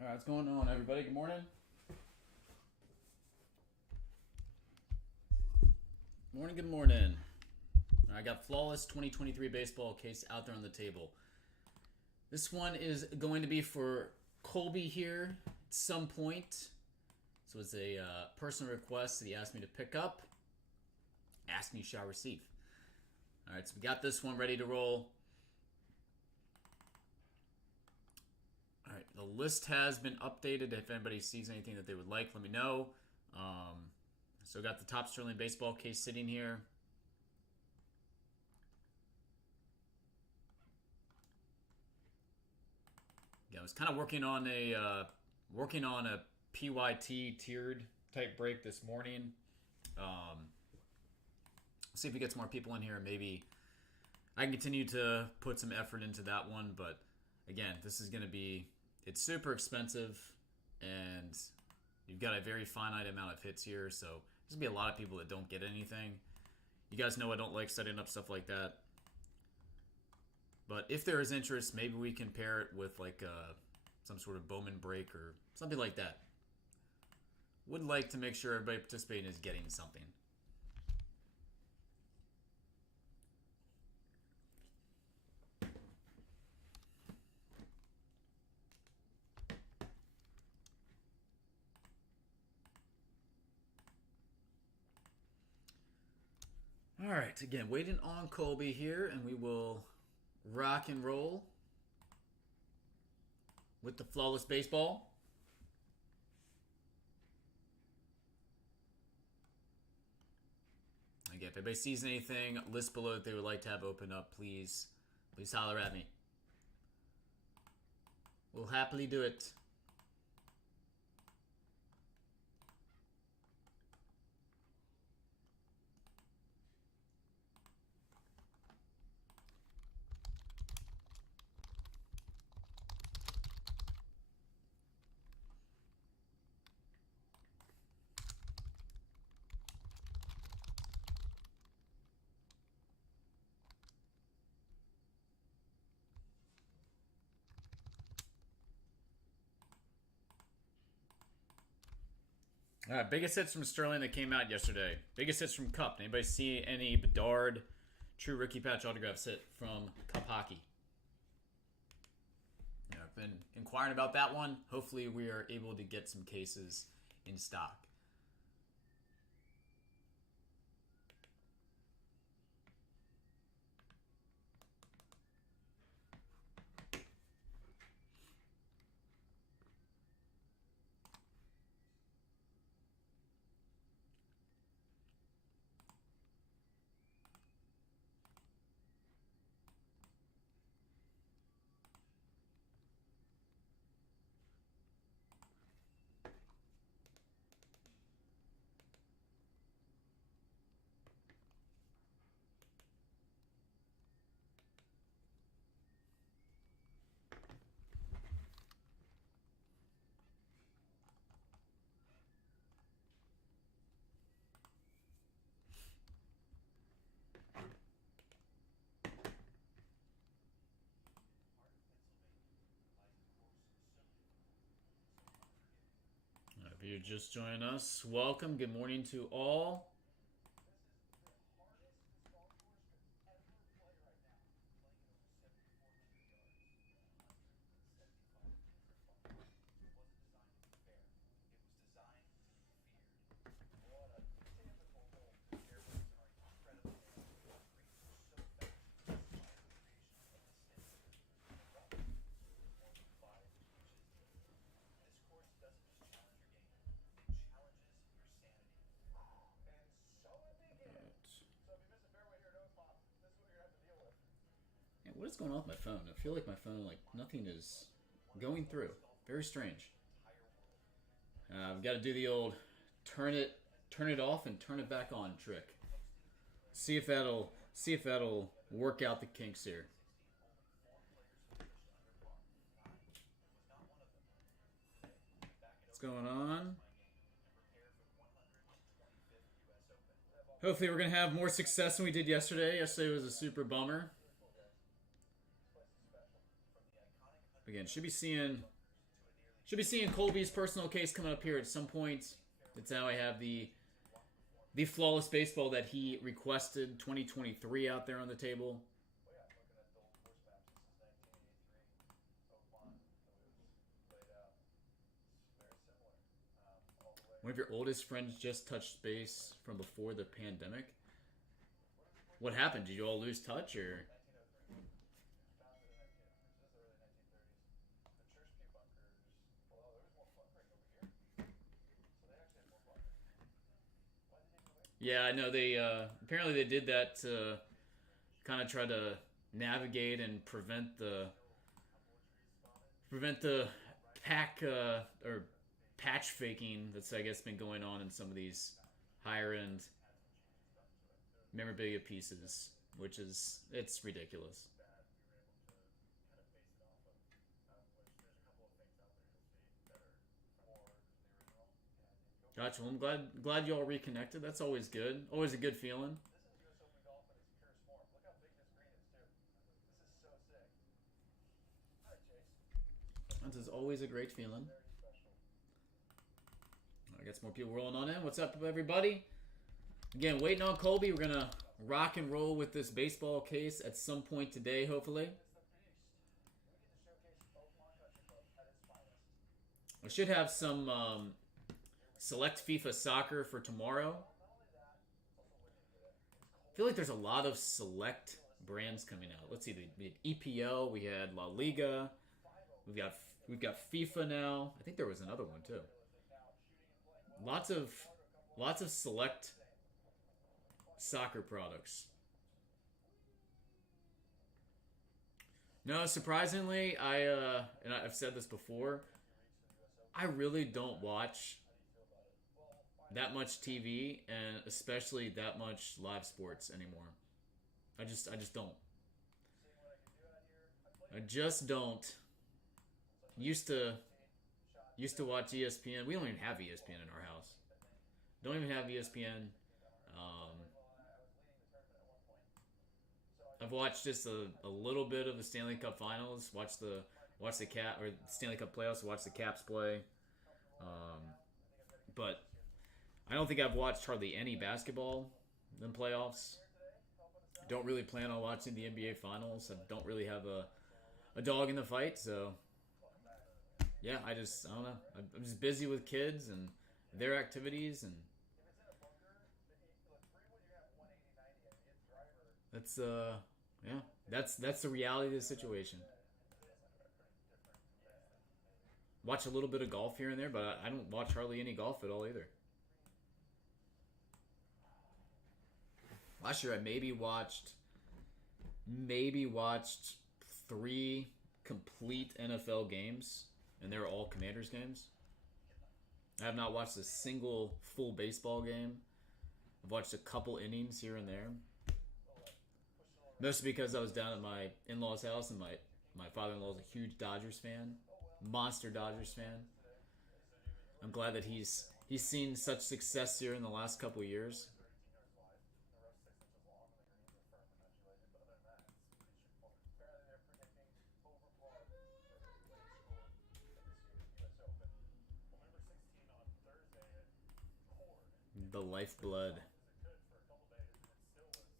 All right, what's going on, everybody? Good morning. Morning, good morning. I got Flawless 2023 baseball case out there on the table. This one is going to be for Colby here at some point. So it's a personal request that he asked me to pick up. Ask me, shall receive. All right, so we got this one ready to roll. All right, the list has been updated. If anybody sees anything that they would like, let me know. So got the Top Sterling baseball case sitting here. Yeah, I was kind of working on a PYT tiered type break this morning. See if we get some more people in here. Maybe I can continue to put some effort into that one. But again, this is going to be, it's super expensive and you've got a very finite amount of hits here. So there's going to be a lot of people that don't get anything. You guys know I don't like setting up stuff like that. But if there is interest, maybe we can pair it with like some sort of Bowman break or something like that. Would like to make sure everybody participating is getting something. All right, again, waiting on Colby here, and we will rock and roll with the Flawless baseball. Again, if anybody sees anything, list below that they would like to have open up, please holler at me. We'll happily do it. All right, biggest hits from Sterling that came out yesterday. Biggest hits from Cup. Anybody see any Bedard True Rookie Patch autographs hit from Cup Hockey? Yeah, I've been inquiring about that one. Hopefully we are able to get some cases in stock. If you're just joining us, welcome. Good morning to all. What is going on with my phone? I feel like my phone, nothing is going through. Very strange. I've got to do the old turn it off and turn it back on trick. See if that'll work out the kinks here. What's going on? Hopefully we're going to have more success than we did yesterday. Yesterday was a super bummer. Again, should be seeing Should be seeing Colby's personal case coming up here at some point. That's how I have the flawless baseball that he requested, 2023, out there on the table. One of your oldest friends just touched base from before the pandemic. What happened? Did you all lose touch, or? Yeah, I know they apparently they did that to kind of try to navigate and prevent the pack or patch faking that's, I guess, been going on in some of these higher end memorabilia pieces, which is, it's ridiculous. Gotcha. Well, I'm glad you all reconnected. That's always good. Always a good feeling. That is always a great feeling. I got some more people rolling on in. What's up, everybody? Again, waiting on Colby. We're gonna rock and roll with this baseball case at some point today, hopefully. I should have some select FIFA soccer for tomorrow. I feel like there's a lot of select brands coming out. Let's see, we had EPL, we had La Liga, we've got FIFA now. I think there was another one too. Lots of select soccer products. No, surprisingly, and I've said this before, I really don't watch that much TV, and especially that much live sports anymore. I just don't. I just don't. Used to watch ESPN. We don't even have ESPN in our house. Don't even have ESPN. I've watched just a little bit of the Stanley Cup Finals. Watch the Stanley Cup playoffs. Watch the Caps play. But I don't think I've watched hardly any basketball in playoffs. Don't really plan on watching the NBA Finals. I don't really have a dog in the fight, so yeah, I don't know. I'm just busy with kids and their activities, and that's that's the reality of the situation. Watch a little bit of golf here and there, but I don't watch hardly any golf at all either. Last year I maybe watched 3 complete NFL games, and they were all Commanders games. I have not watched a single full baseball game. I've watched a couple innings here and there. Mostly because I was down at my in-laws' house, and my father-in-law is a huge Dodgers fan. Monster Dodgers fan. I'm glad that he's seen such success here in the last couple years. The lifeblood.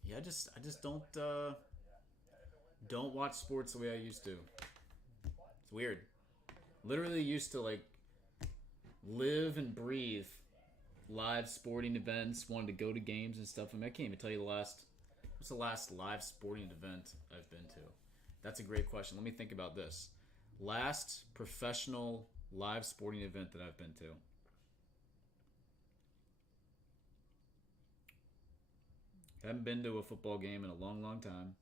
Yeah, I just don't watch sports the way I used to. It's weird. Literally used to like live and breathe live sporting events. Wanted to go to games and stuff. I mean, I can't even tell you what's the last live sporting event I've been to. That's a great question. Let me think about this. Last professional live sporting event that I've been to. Haven't been to a football game in a long, long time.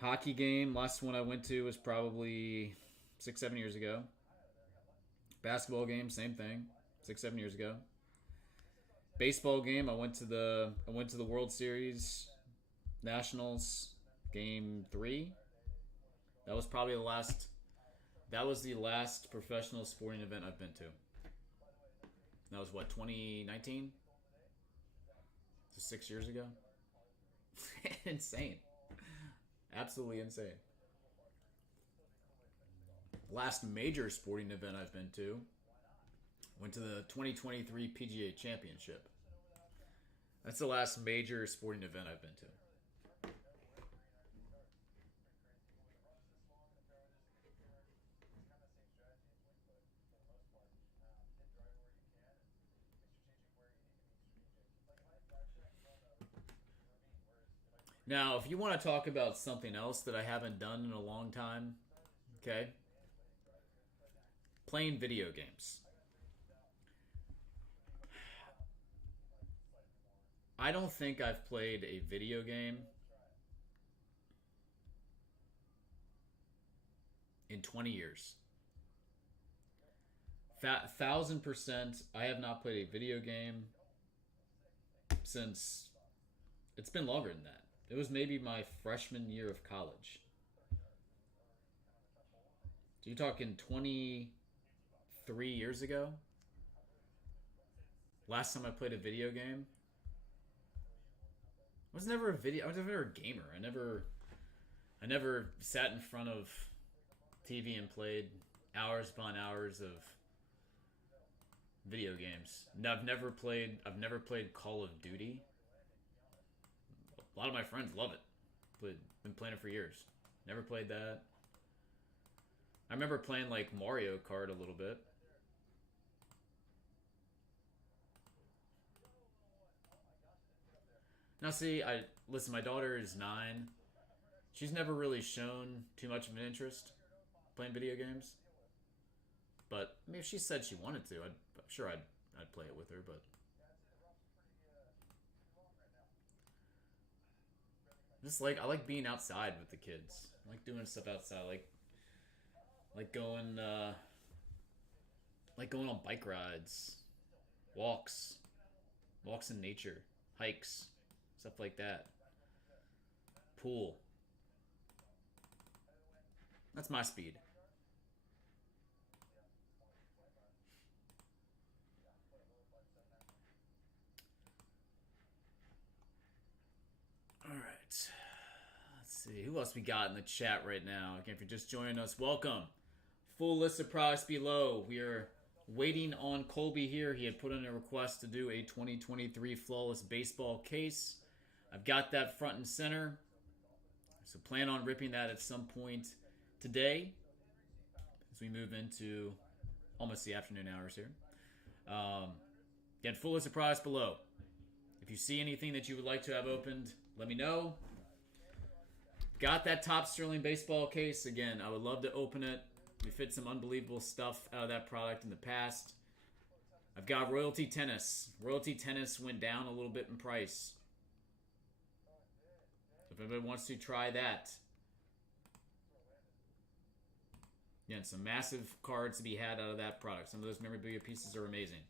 Hockey game, last one I went to was probably 6-7 years ago. Basketball game, same thing, 6-7 years ago. Baseball game, I went to the World Series Nationals game 3. That was probably the last. That was the last professional sporting event I've been to. That was what, 2019? So 6 years ago. Insane. Absolutely insane. last major sporting event I've been to. Went to the 2023 PGA Championship. That's the last major sporting event I've been to. Now, if you want to talk about something else that I haven't done in a long time, okay? Playing video games. I don't think I've played a video game in 20 years. 1,000%, I have not played a video game since... It's been longer than that. It was maybe my freshman year of college. So you're talking 23 years ago? Last time I played a video game? I was never a gamer. I never sat in front of TV and played hours upon hours of video games. No, I've never played Call of Duty. A lot of my friends love it. Been playing it for years. Never played that. I remember playing like Mario Kart a little bit. Now see, listen, my daughter is 9. She's never really shown too much of an interest playing video games. But I mean, if she said she wanted to, I'm sure I'd play it with her, but I like being outside with the kids. I like doing stuff outside, like going on bike rides, walks in nature, hikes, stuff like that. Pool. That's my speed. Alright. Let's see. Who else we got in the chat right now? Again, if you're just joining us, welcome. Full list of products below. We are waiting on Colby here. He had put in a request to do a 2023 Flawless Baseball case. I've got that front and center. So plan on ripping that at some point today as we move into almost the afternoon hours here. Again, full list of products below. If you see anything that you would like to have opened, let me know. Got that Top Sterling baseball case. Again, I would love to open it. We fit some unbelievable stuff out of that product in the past. I've got Royalty Tennis. Royalty Tennis went down a little bit in price. If anybody wants to try that. Again, some massive cards to be had out of that product. Some of those memorabilia pieces are amazing.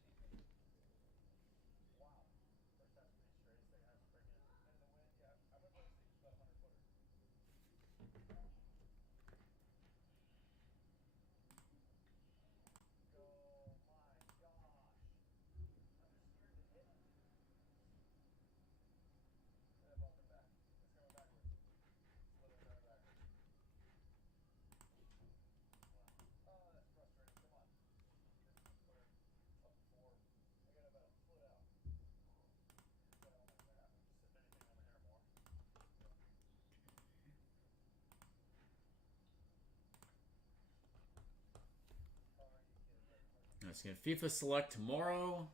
It's going to FIFA Select tomorrow.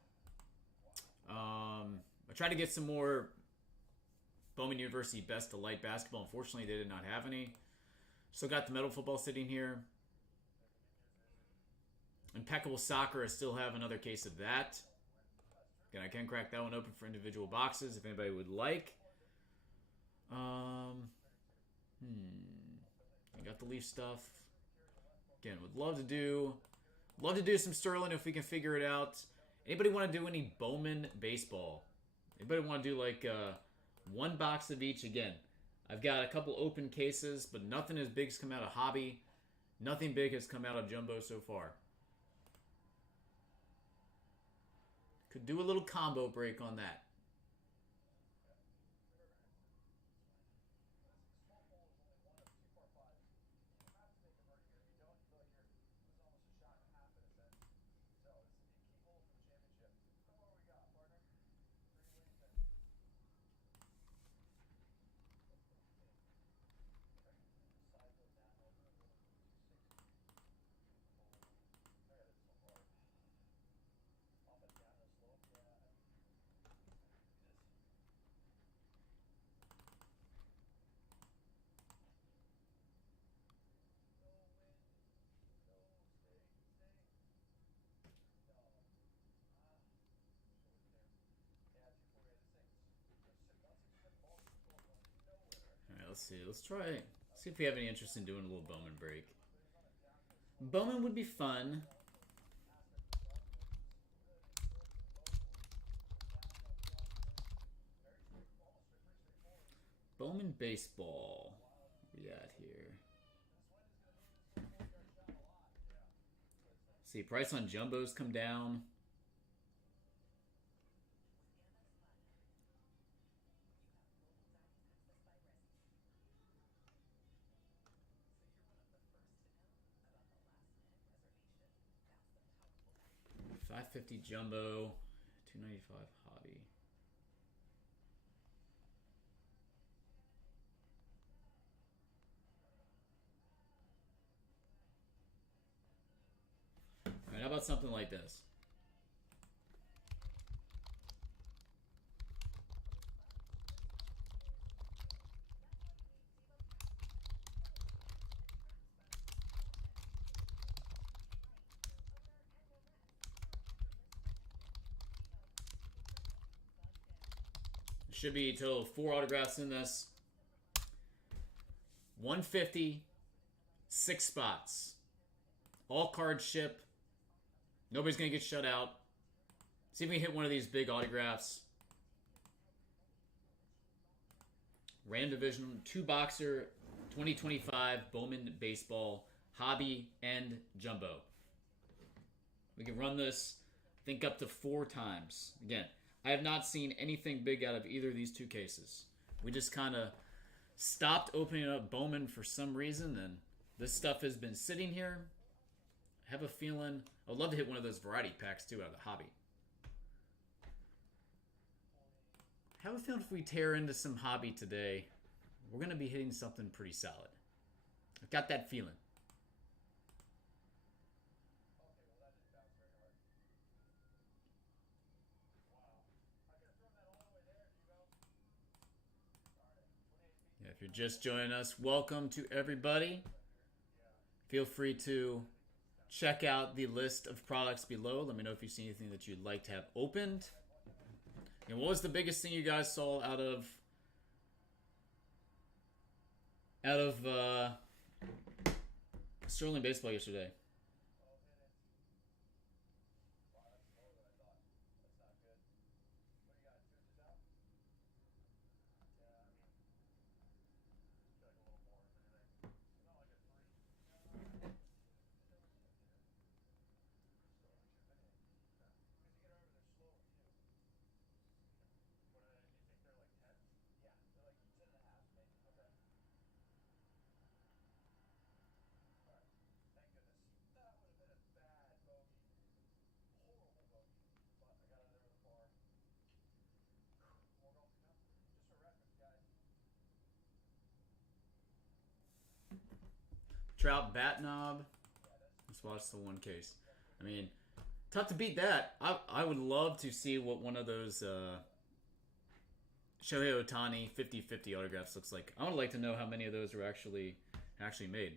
I tried to get some more Bowman University Best of Light basketball. Unfortunately, they did not have any. Still got the Metal Football sitting here. Impeccable Soccer, I still have another case of that. Again, I can crack that one open for individual boxes if anybody would like. I got the Leaf stuff. Again, would love to do some Sterling if we can figure it out. Anybody want to do any Bowman baseball? Anybody want to do like one box of each? Again, I've got a couple open cases, but nothing as big has come out of Hobby. Nothing big has come out of Jumbo so far. Could do a little combo break on that. let's see. Let's see if we have any interest in doing a little Bowman break. Bowman would be fun. Bowman baseball. Where we at here? See, price on jumbos come down. $550 jumbo, $295 hobby. All right, how about something like this? Should be a total of 4 autographs in this. 150, 6 spots. All cards ship. Nobody's going to get shut out. See if we can hit one of these big autographs. Random division, 2-boxer, 2025 Bowman baseball, hobby, and jumbo. We can run this, I think, up to 4 times. Again, I have not seen anything big out of either of these 2 cases. We just kind of stopped opening up Bowman for some reason, and this stuff has been sitting here. I have a feeling I'd love to hit one of those variety packs too out of the hobby. I have a feeling if we tear into some hobby today, we're going to be hitting something pretty solid. I've got that feeling. If you're just joining us, welcome to everybody. Feel free to check out the list of products below. Let me know if you see anything that you'd like to have opened. And what was the biggest thing you guys saw out of Sterling baseball yesterday? Trout bat knob. Let's watch the one case. I mean, tough to beat that. I would love to see what one of those Shohei Ohtani 50-50 autographs looks like. I would like to know how many of those were actually made.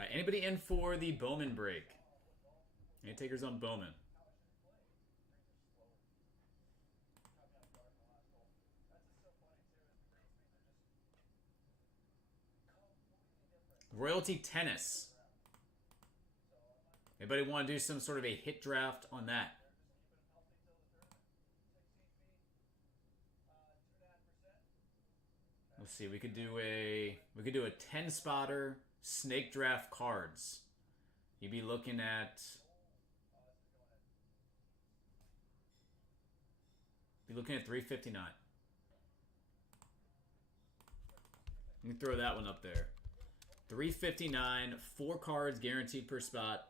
All right, anybody in for the Bowman break? Any takers on Bowman? Royalty Tennis. Anybody want to do some sort of a hit draft on that? Let's see. We could do a 10 spotter snake draft cards. You'd be looking at 359. Let me throw that one up there. 359, 4 cards guaranteed per spot.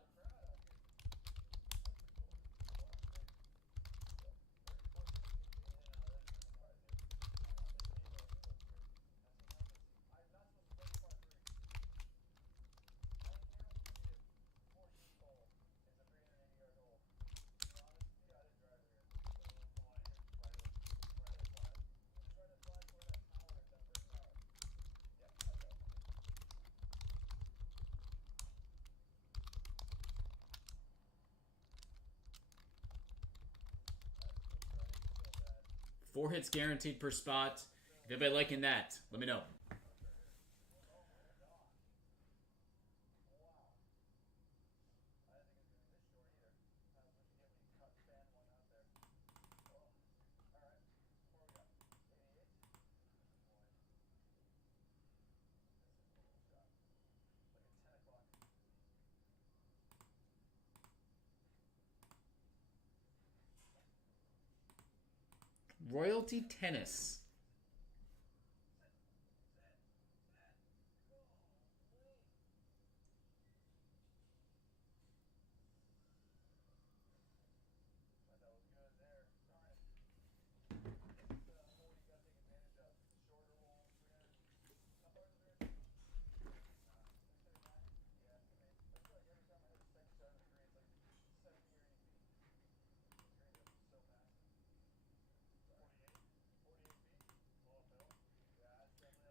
Four hits guaranteed per spot. If anybody liking that, let me know. Royalty Tennis.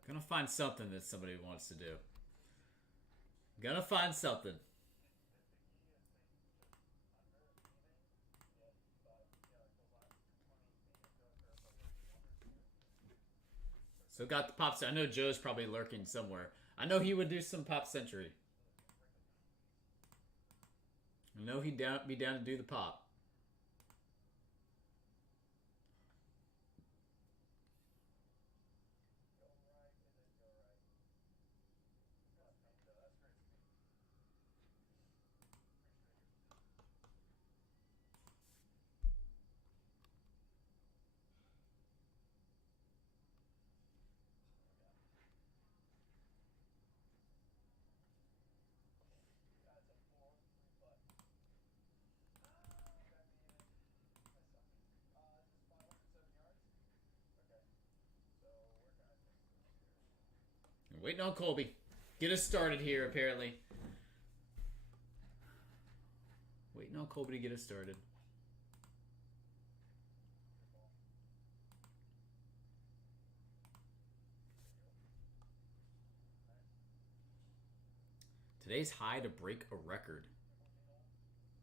Gonna find something that somebody wants to do. Gonna find something. So got the pop. I know Joe's probably lurking somewhere. I know he would do some Pop Century. I know he'd be down to do the pop. Waiting on Colby. Get us started here, apparently. Waiting on Colby to get us started. Today's high to break a record.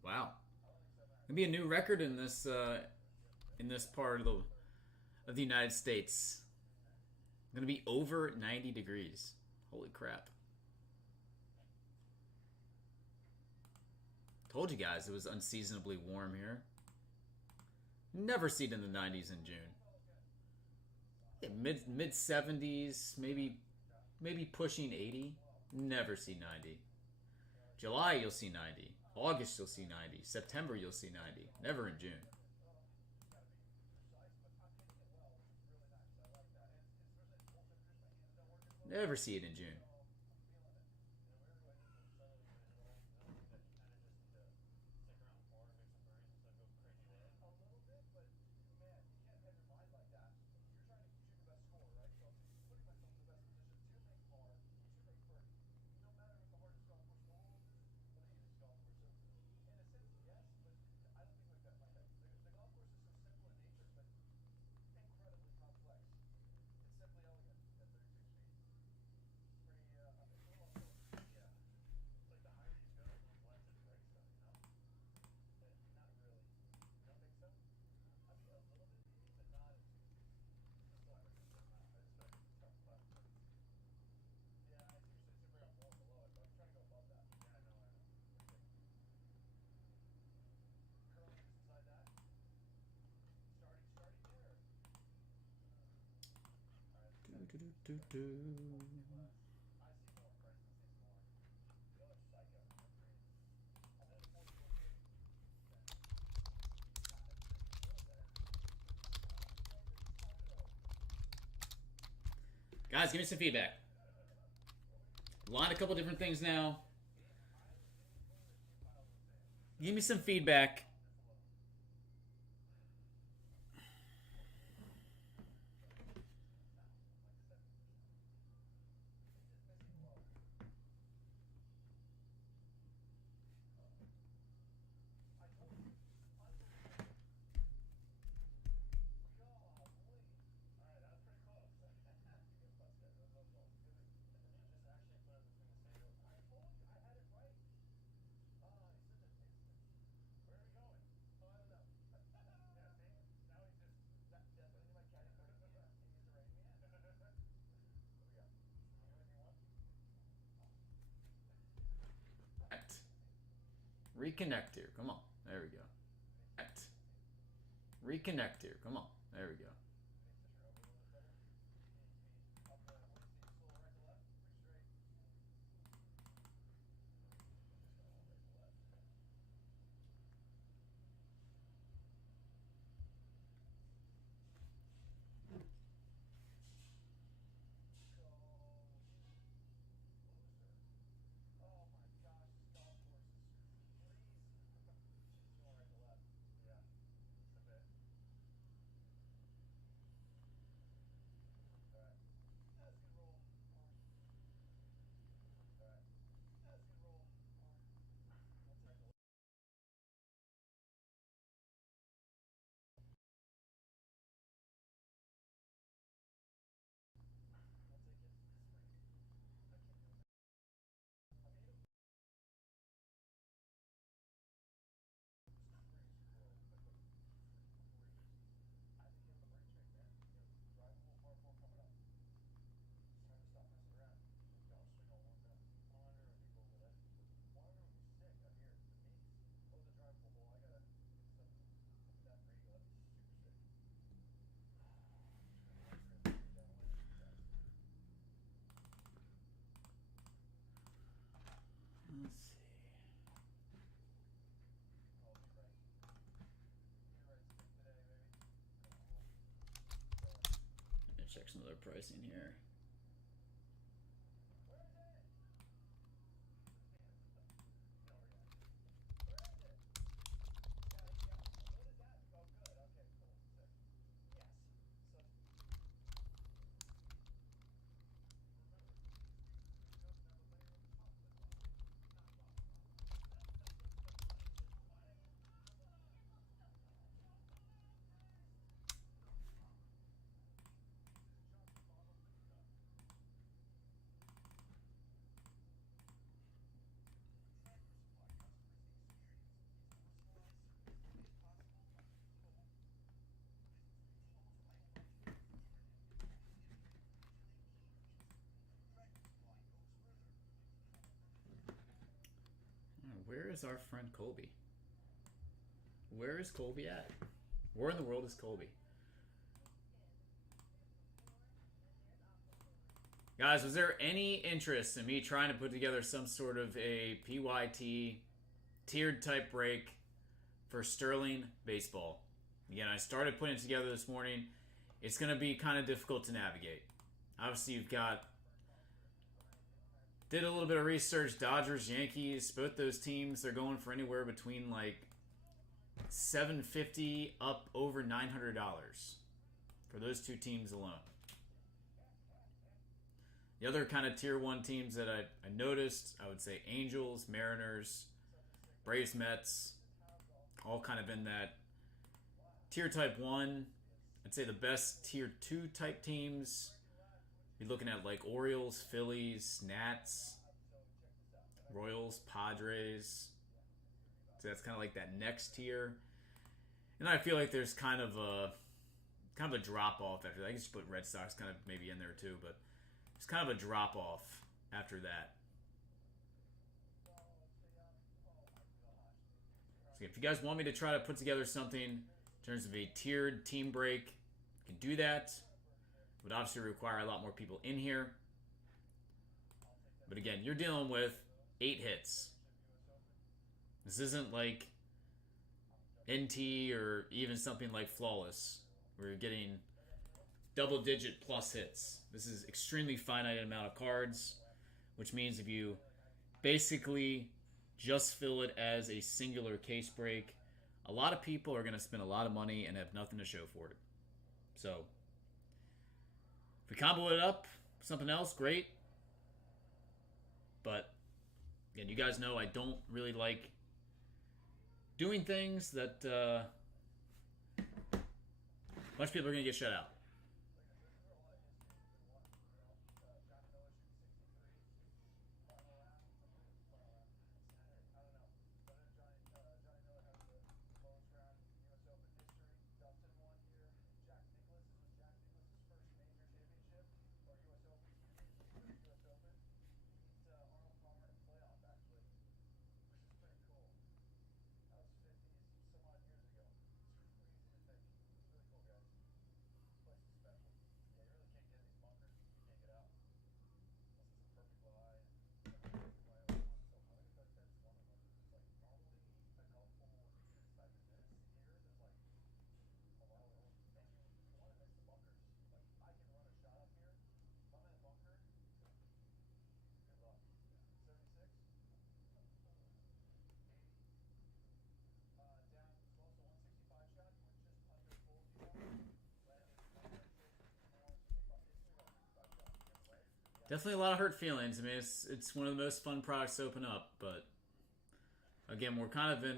Wow. Gonna be a new record in this part of the United States. Gonna be over 90 degrees. Holy crap. Told you guys it was unseasonably warm here. Never seen it in the 90s in June. Yeah, mid 70s, maybe pushing 80. Never see 90. July you'll see 90. August you'll see 90. September you'll see 90. Never in June. Never see it in June. Guys, give me some feedback. Line a couple different things now. Give me some feedback. Reconnect here. Come on. There we go. Reconnect here. Come on. There we go. Check some other pricing here. Where is our friend Colby? Where is Colby at? Where in the world is Colby? Guys, was there any interest in me trying to put together some sort of a PYT tiered type break for Sterling Baseball? Again, I started putting it together this morning. It's going to be kind of difficult to navigate. Obviously, you've got... Did a little bit of research. Dodgers, Yankees, both those teams, they're going for anywhere between like $750 up over $900 for those two teams alone. The other kind of tier 1 teams that I noticed, I would say Angels, Mariners, Braves, Mets, all kind of in that tier type 1. I'd say the best tier 2 type teams, you're looking at like Orioles, Phillies, Nats, Royals, Padres. So that's kind of like that next tier. And I feel like there's kind of a drop off after that. I can just put Red Sox kind of maybe in there too, but it's kind of a drop off after that. So if you guys want me to try to put together something in terms of a tiered team break, you can do that. Would obviously require a lot more people in here. But again, you're dealing with 8 hits. This isn't like NT or even something like Flawless, where you're getting double-digit plus hits. This is extremely finite amount of cards, which means if you basically just fill it as a singular case break, a lot of people are going to spend a lot of money and have nothing to show for it. So, if we combo it up, something else, great. But, again, you guys know I don't really like doing things that a bunch of people are going to get shut out. Definitely a lot of hurt feelings. I mean, it's one of the most fun products to open up, but again, we're kind of in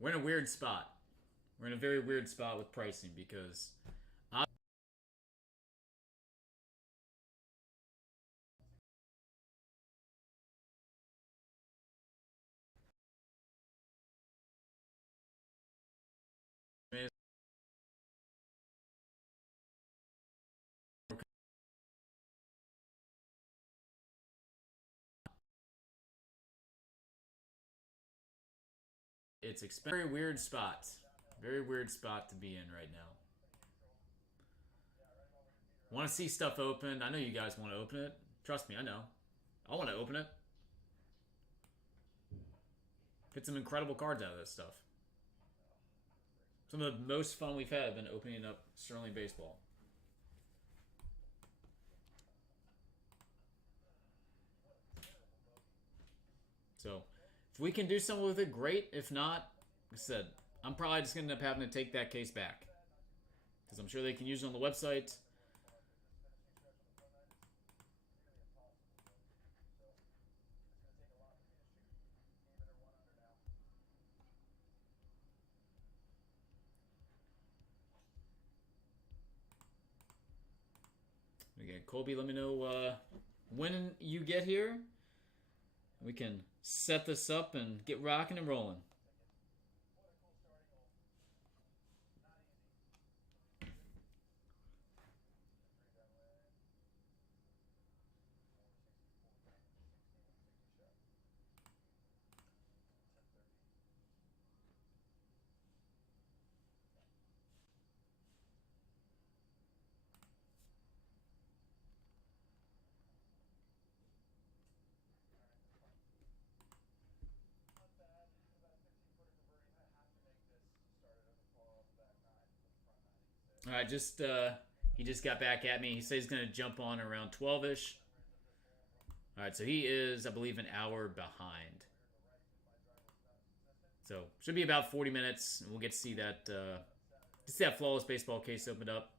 we're in a weird spot. We're in a very weird spot with pricing because it's very weird spot. Very weird spot to be in right now. Want to see stuff open. I know you guys want to open it. Trust me, I know. I want to open it. Get some incredible cards out of this stuff. Some of the most fun we've had have been opening up Sterling Baseball. So, if we can do something with it, great. If not, like I said, I'm probably just going to end up having to take that case back. Because I'm sure they can use it on the website. Again, Colby, let me know when you get here. We can set this up and get rocking and rolling. All right, he just got back at me. He says he's going to jump on around 12-ish. All right, so he is, I believe, an hour behind. So should be about 40 minutes, and we'll get to see that Flawless Baseball case opened up.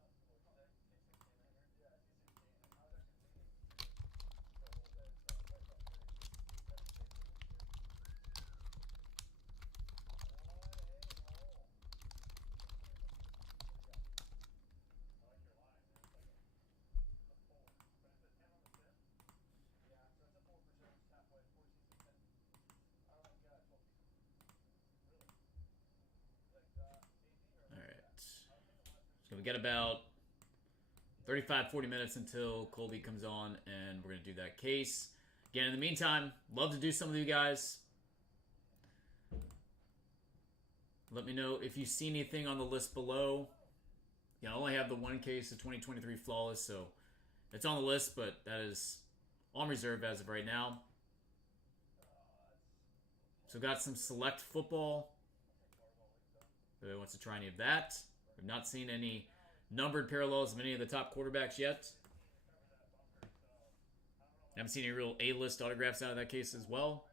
So we got about 35-40 minutes until Colby comes on, and we're going to do that case. Again, in the meantime, love to do some with you guys. Let me know if you see anything on the list below. Yeah, I only have the one case of 2023 Flawless, so it's on the list, but that is on reserve as of right now. So got some select football. If anyone wants to try any of that. We've not seen any numbered parallels of any of the top quarterbacks yet. Haven't seen any real A-list autographs out of that case as well.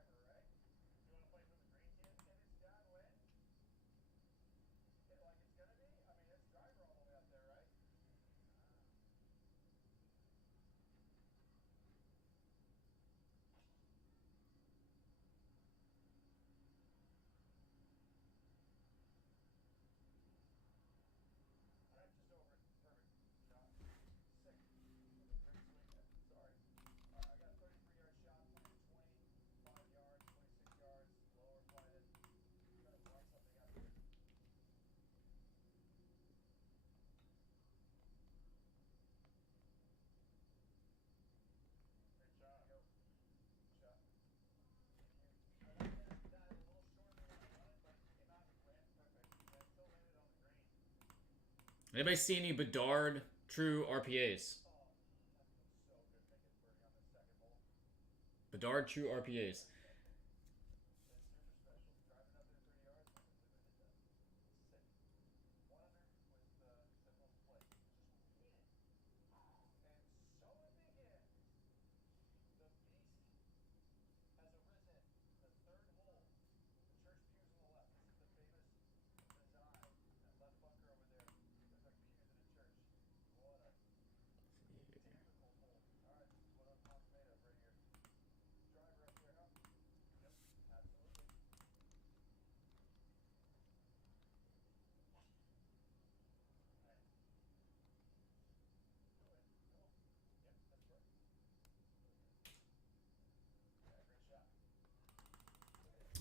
Anybody see any Bedard true RPAs? Bedard true RPAs.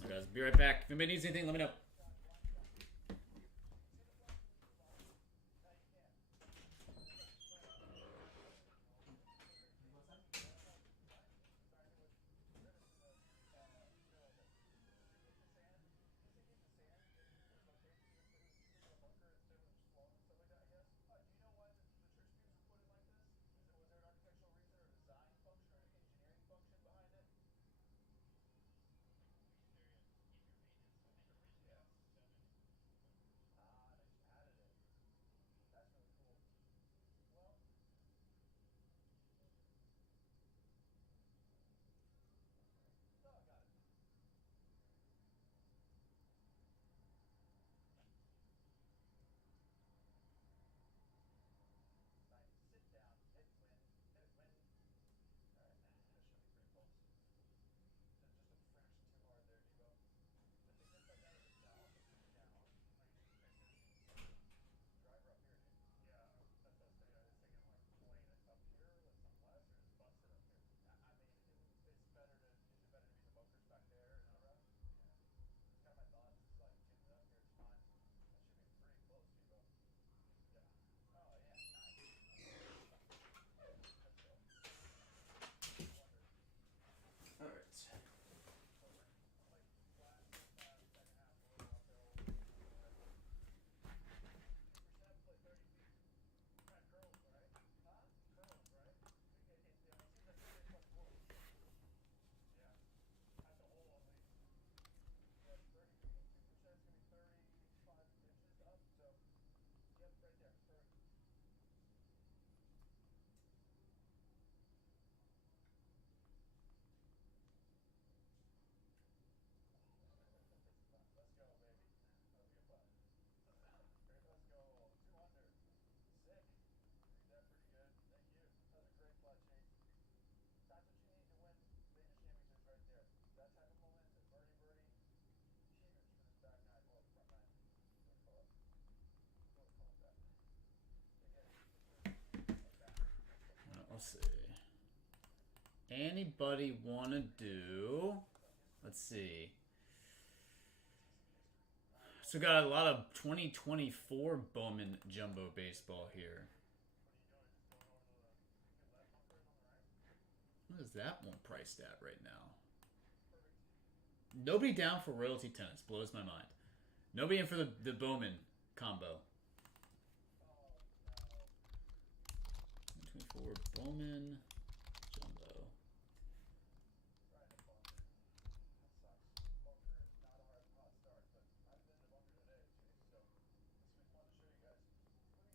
Guys, be right back. If anybody needs anything, let me know. Let's see. Anybody want to do... Let's see. So got a lot of 2024 Bowman Jumbo Baseball here. What is that one priced at right now? Nobody down for Royalty Tennis. Blows my mind. Nobody in for the Bowman combo. Bowman Jumbo.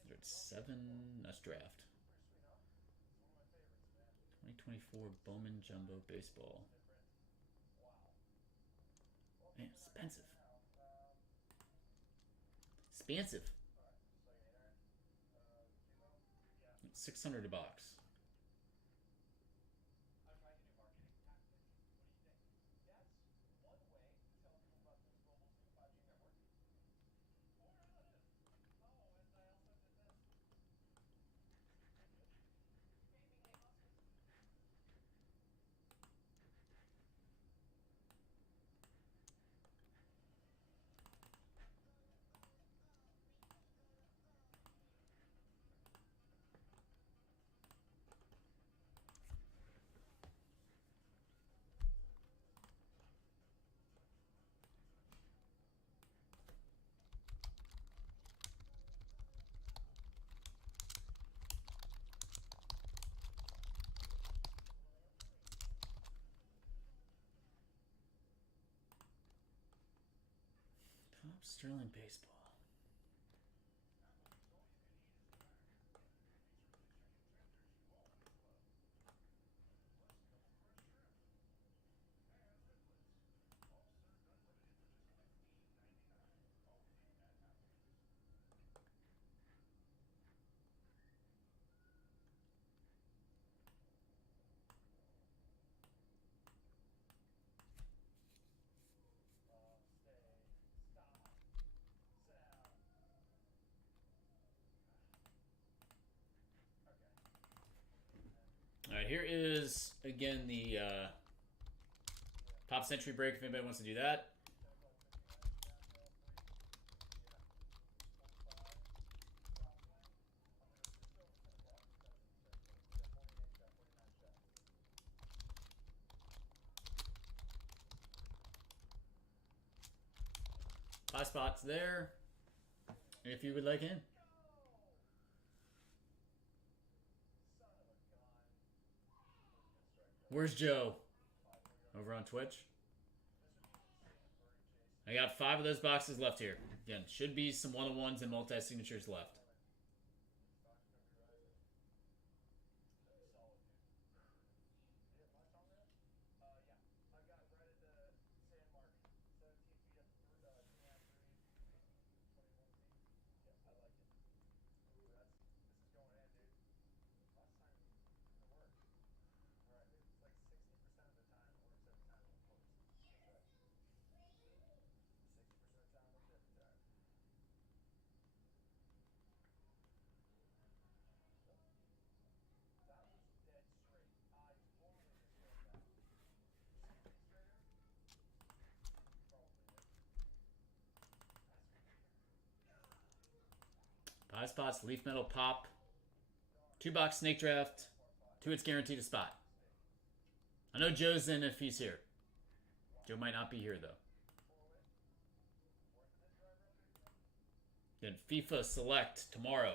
There's 7. Nice draft. 2024 Bowman Jumbo Baseball. Man, expensive. Expensive. 600 a box. Top Sterling Baseball. All right, here is, again, the Pop Century break, if anybody wants to do that. Five spots there, if you would like in. Where's Joe? Over on Twitch. I got 5 of those boxes left here. Again, should be some one-on-ones and multi-signatures left. Five spots, Leaf Metal Pop. 2-box Snake Draft. 2 hits guaranteed a spot. I know Joe's in if he's here. Joe might not be here, though. Then FIFA Select tomorrow.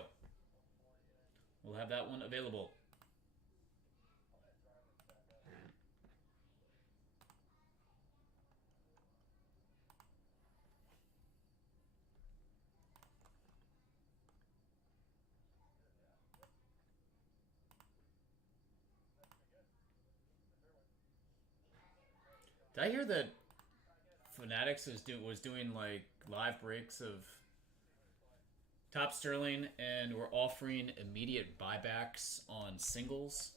We'll have that one available. Did I hear that Fanatics was doing like live breaks of Top Sterling and we're offering immediate buybacks on singles?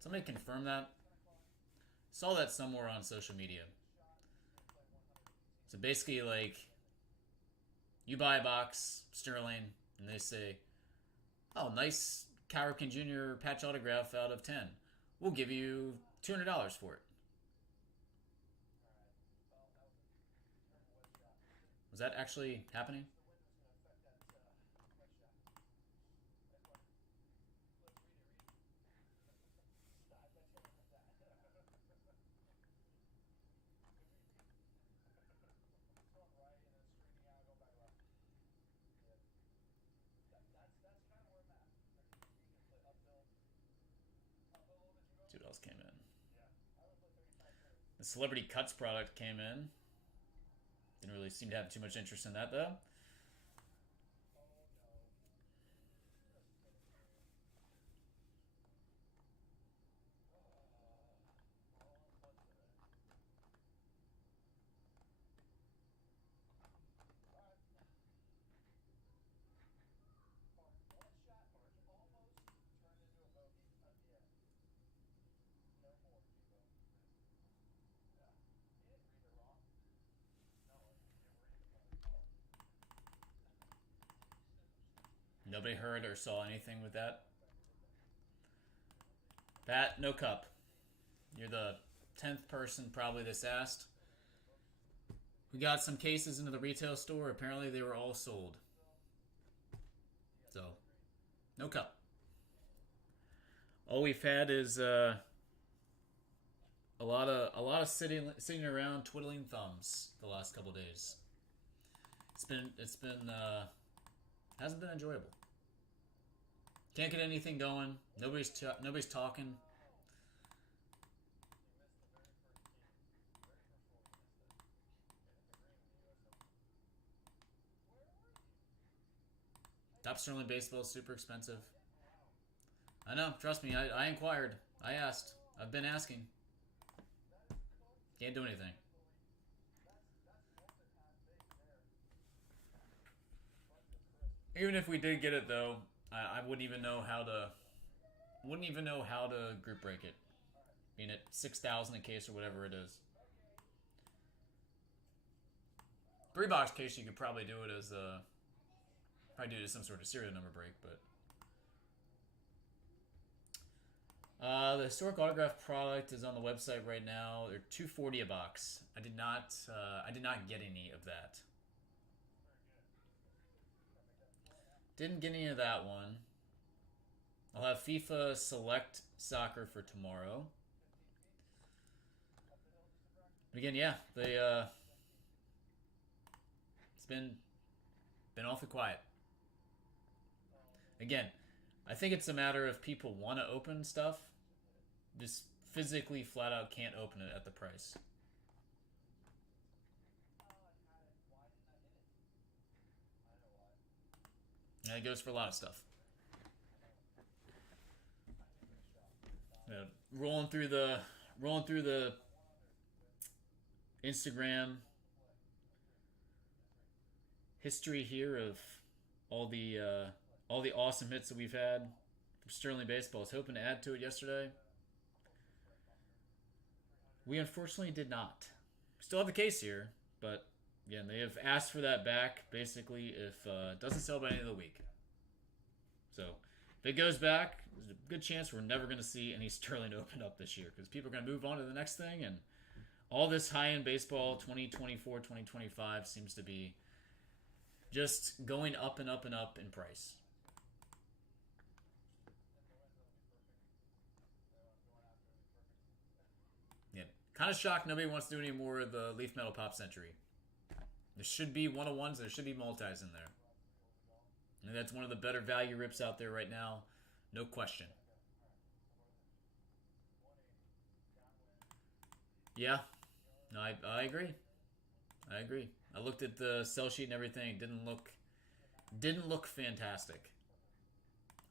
Somebody confirm that? Saw that somewhere on social media. So basically, like, you buy a box, Sterling, and they say, oh, nice Cal Ripken Jr. patch autograph out of 10. We'll give you $200 for it. Was that actually happening? else came in? The Celebrity Cuts product came in. Didn't really seem to have too much interest in that, though. Nobody heard or saw anything with that. Pat, no cup. You're the 10th person probably this asked. We got some cases into the retail store. Apparently they were all sold. So, no cup. All we've had is a lot of sitting around twiddling thumbs the last couple days. It's been hasn't been enjoyable. Can't get anything going. Nobody's talking. Top Sterling Baseball is super expensive. I know, trust me, I inquired. I asked. I've been asking. Can't do anything. Even if we did get it though, I wouldn't even know how to group break it. I mean at 6,000 a case or whatever it is. 3-box case you could probably do it as probably do it as some sort of serial number break, but the historic autograph product is on the website right now. They're $240 a box. I did not get any of that. Didn't get any of that one. I'll have FIFA Select Soccer for tomorrow. But again, yeah, they it's been awfully quiet. Again, I think it's a matter of people want to open stuff, just physically flat out can't open it at the price. And it goes for a lot of stuff. Rolling through the Instagram history here of all the awesome hits that we've had from Sterling Baseball. I was hoping to add to it yesterday. We unfortunately did not. We still have the case here, but again, they have asked for that back basically if it doesn't sell by the end of the week. So if it goes back, there's a good chance we're never going to see any Sterling open up this year because people are going to move on to the next thing, and all this high-end baseball 2024, 2025 seems to be just going up and up and up in price. Yeah, kind of shocked nobody wants to do any more of the Leaf Metal Pop Century. There should be 101s, there should be multis in there. And that's one of the better value rips out there right now, no question. Yeah, no, I agree. I agree. I looked at the sell sheet and everything. It didn't look fantastic.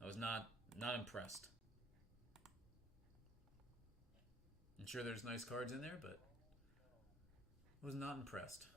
I was not impressed. I'm sure there's nice cards in there, but was not impressed.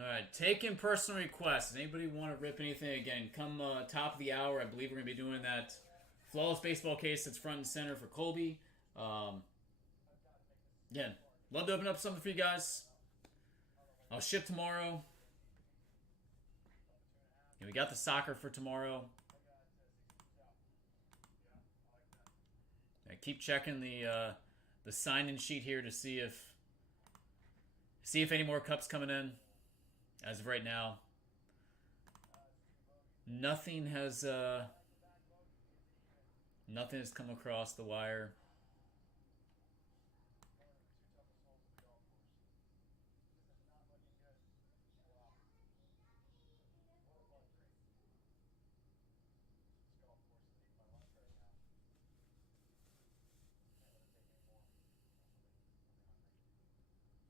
Alright, taking personal requests. Anybody want to rip anything again? Come top of the hour, I believe we're going to be doing that Flawless Baseball case that's front and center for Colby. Again, Love to open up something for you guys. I'll ship tomorrow. And we got the soccer for tomorrow. I keep checking the sign-in sheet here to see if any more cups coming in. As of right now, nothing has come across the wire.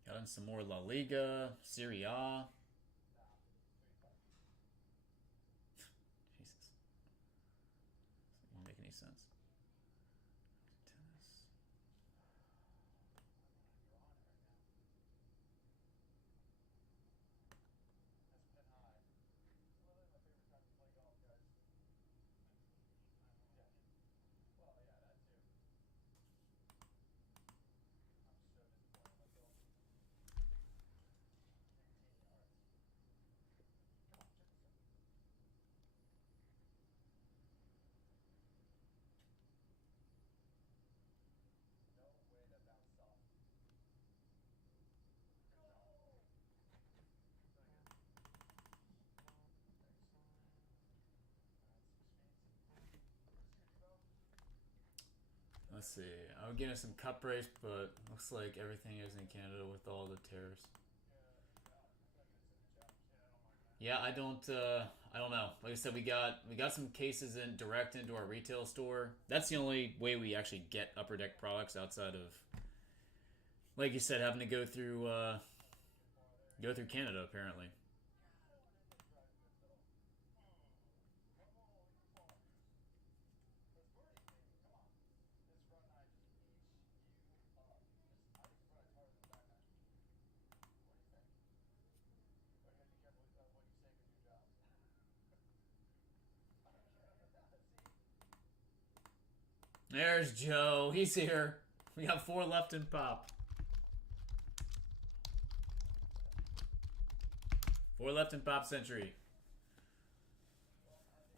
Got in some more La Liga, Serie A. Jesus. Doesn't make any sense. Tennis. Let's see. I would get in some cup race, but looks like everything is in Canada with all the tariffs. Yeah, I don't know. Like I said, we got some cases in direct into our retail store. That's the only way we actually get Upper Deck products outside of, like you said, having to go through Canada apparently. There's Joe. He's here. We got 4 left in pop. 4 left in Pop Century.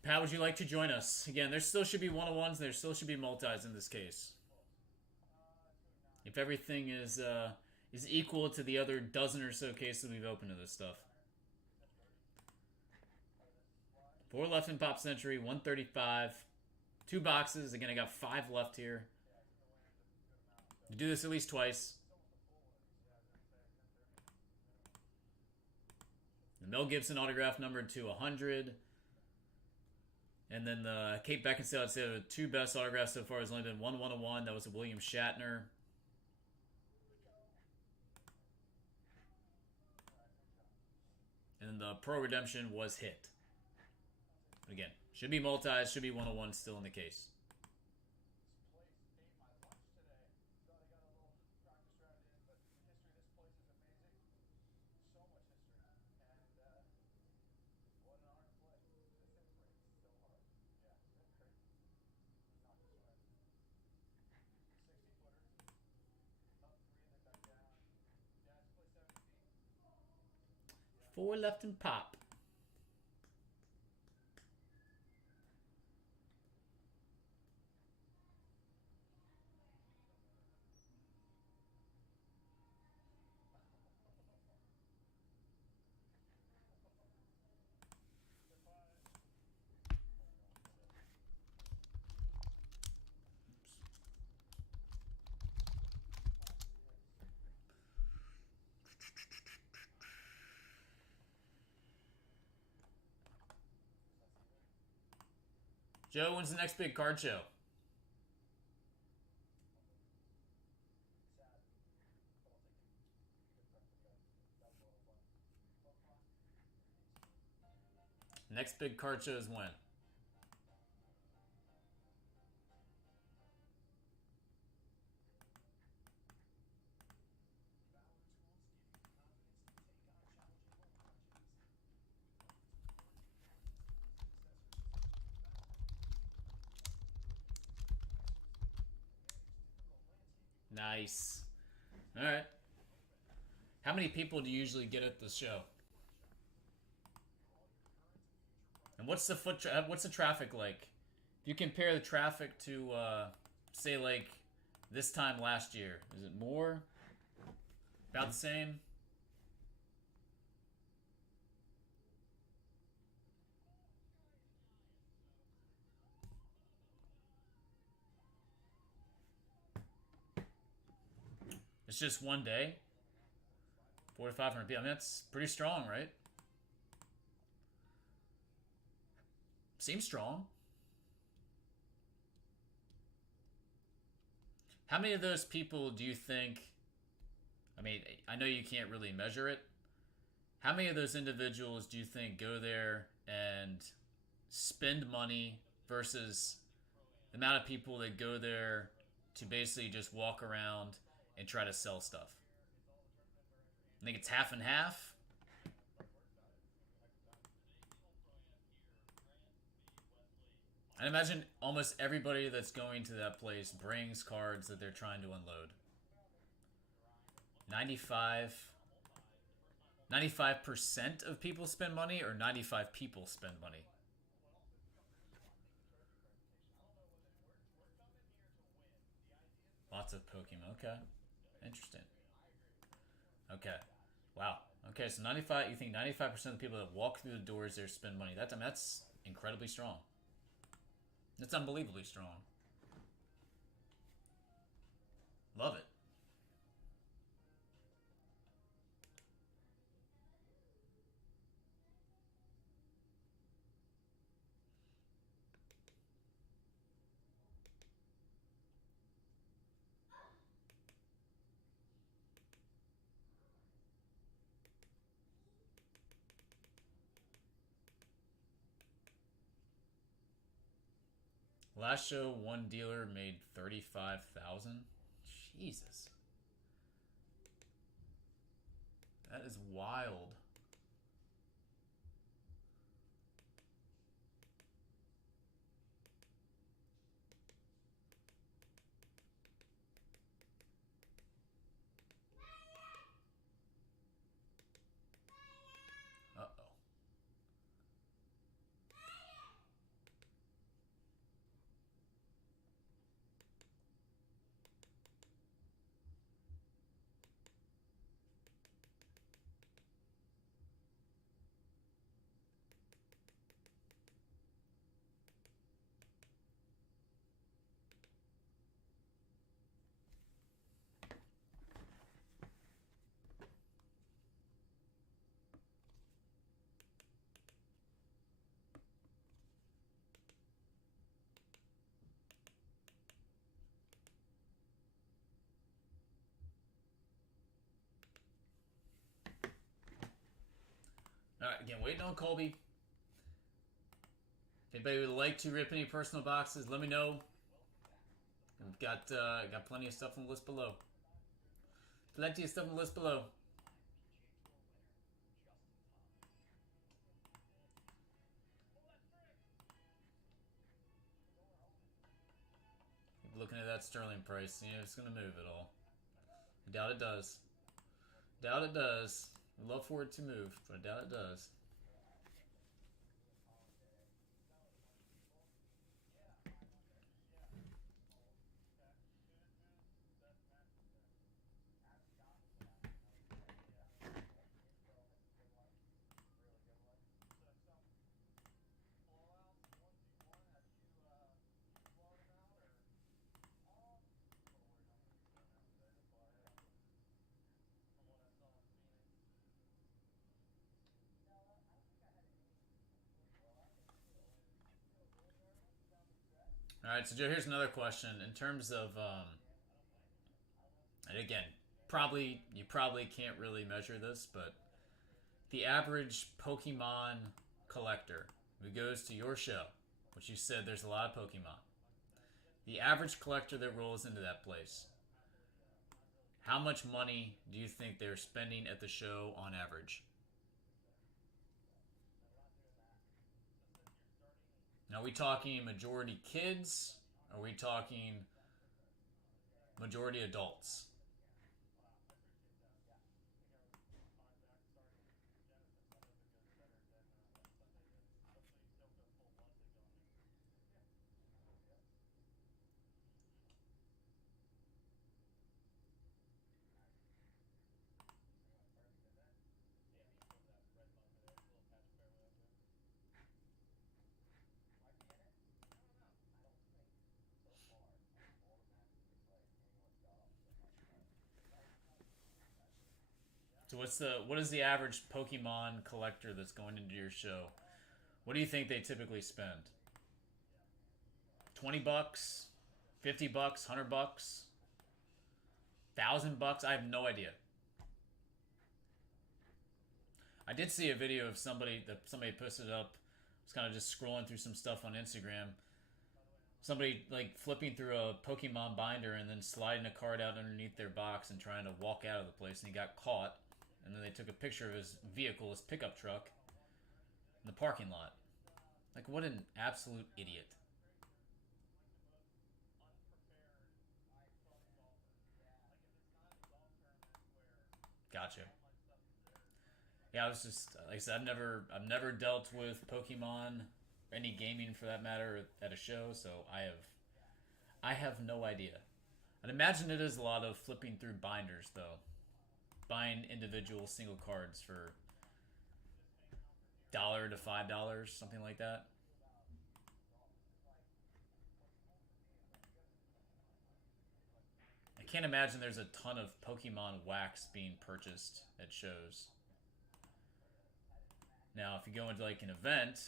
Pat, would you like to join us? Again, there still should be one-on-ones, and there still should be multis in this case. If everything is equal to the other dozen or so cases we've opened of this stuff. 4 left in Pop Century, 135. 2 boxes. Again, I got 5 left here. You do this at least twice. The Mel Gibson autograph numbered to 100. And then the Kate Beckinsale, I'd say the 2 best autographs so far has only been 1/101. That was a William Shatner. And then the Pro Redemption was hit. Again, should be multis, should be 101 still in the case. Four left in pop. Joe, when's the next big card show? Next big card show is when? Nice. All right. How many people do you usually get at the show? And what's the what's the traffic like? If you compare the traffic to say like this time last year, is it more? About the same? It's just one day? 400 to 500 people. I mean, that's pretty strong, right? Seems strong. How many of those people do you think... I mean, I know you can't really measure it. How many of those individuals do you think go there and spend money versus the amount of people that go there to basically just walk around and try to sell stuff? I think it's half and half. I imagine almost everybody that's going to that place brings cards that they're trying to unload. 95% of people spend money, or 95 people spend money? Lots of Pokemon. Okay. Interesting. Okay. Wow. Okay, so 95, you think 95% of the people that walk through the doors there spend money. That's, I mean, that's incredibly strong. That's unbelievably strong. Love it. Last show, one dealer made 35,000. Jesus, that is wild. Uh oh. Alright, again, waiting on Colby. If anybody would like to rip any personal boxes, let me know. I've got plenty of stuff on the list below. Plenty of stuff on the list below. Keep looking at that Sterling price, seeing if it's going to move at all. I doubt it does. Doubt it does. I'd love for it to move, but I doubt it does. All right, so Joe, here's another question. In terms of, and again, you probably can't really measure this, but the average Pokemon collector who goes to your show, which you said there's a lot of Pokemon, the average collector that rolls into that place, how much money do you think they're spending at the show on average? Now, are we talking majority kids? Are we talking majority adults? So what is the average Pokemon collector that's going into your show? What do you think they typically spend? 20 bucks, 50 bucks, 100 bucks, 1,000 bucks? I have no idea. I did see a video of somebody posted up. I was kind of just scrolling through some stuff on Instagram. Somebody like flipping through a Pokemon binder and then sliding a card out underneath their box and trying to walk out of the place, and he got caught. And then they took a picture of his vehicle, his pickup truck, in the parking lot. Like, what an absolute idiot. Gotcha. Yeah, I was just like I said, I've never dealt with Pokemon, or any gaming for that matter, at a show, so I have no idea. I'd imagine it is a lot of flipping through binders, though, buying individual single cards for $1 to $5, something like that. I can't imagine there's a ton of Pokemon wax being purchased at shows. Now, if you go into like an event,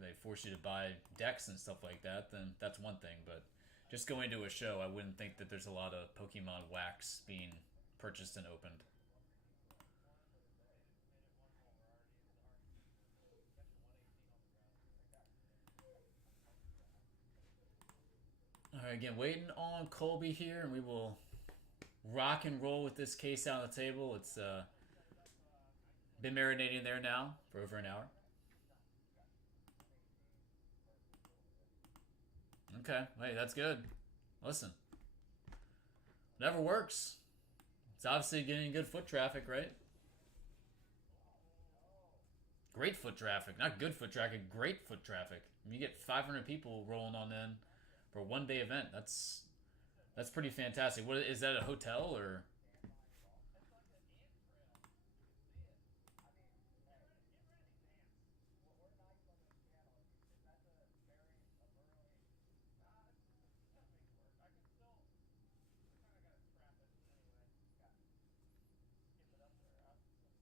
they force you to buy decks and stuff like that, then that's one thing. But just going to a show, I wouldn't think that there's a lot of Pokemon wax being purchased and opened. All right, again, waiting on Colby here, and we will rock and roll with this case out on the table. It's been marinating there now for over an hour. Okay, hey, that's good. Listen, whatever works. It's obviously getting good foot traffic, right? Great foot traffic, not good foot traffic, great foot traffic. When you get 500 people rolling on in for a one-day event, that's pretty fantastic. What is that, a hotel or?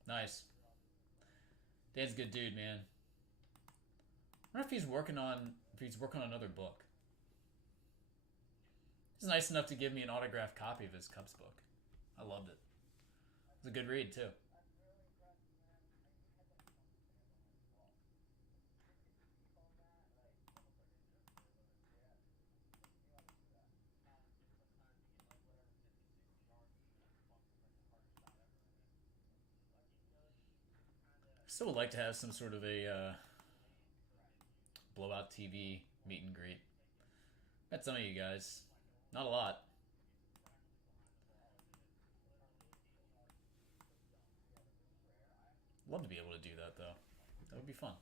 Nice. Dan's a good dude, man. I wonder if he's working on another book. He's nice enough to give me an autographed copy of his Cubs book. I loved it. It was a good read too. Still would like to have some sort of a Blowout TV meet and greet. Met some of you guys. Not a lot. Love to be able to do that though. That would be fun.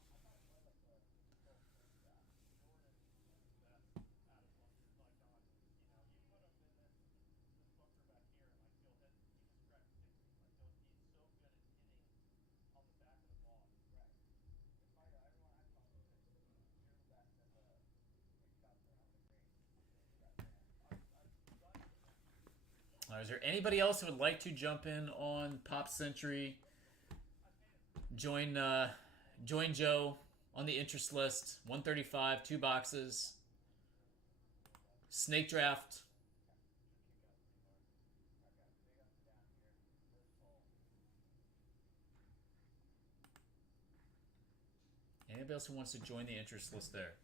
Is there anybody else who would like to jump in on Pop Century? Join Joe on the interest list. 135, 2 boxes. Snake draft. Anybody else who wants to join the interest list there?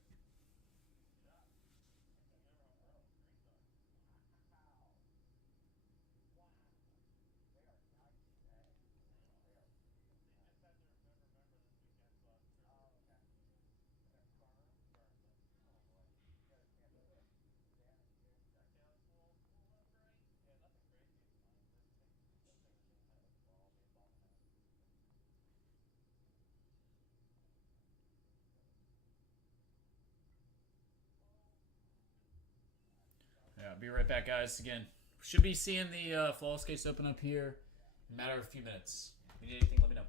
Yeah, I'll be right back, guys. Again, should be seeing the Flawless case open up here in a matter of a few minutes. If you need anything, let me know.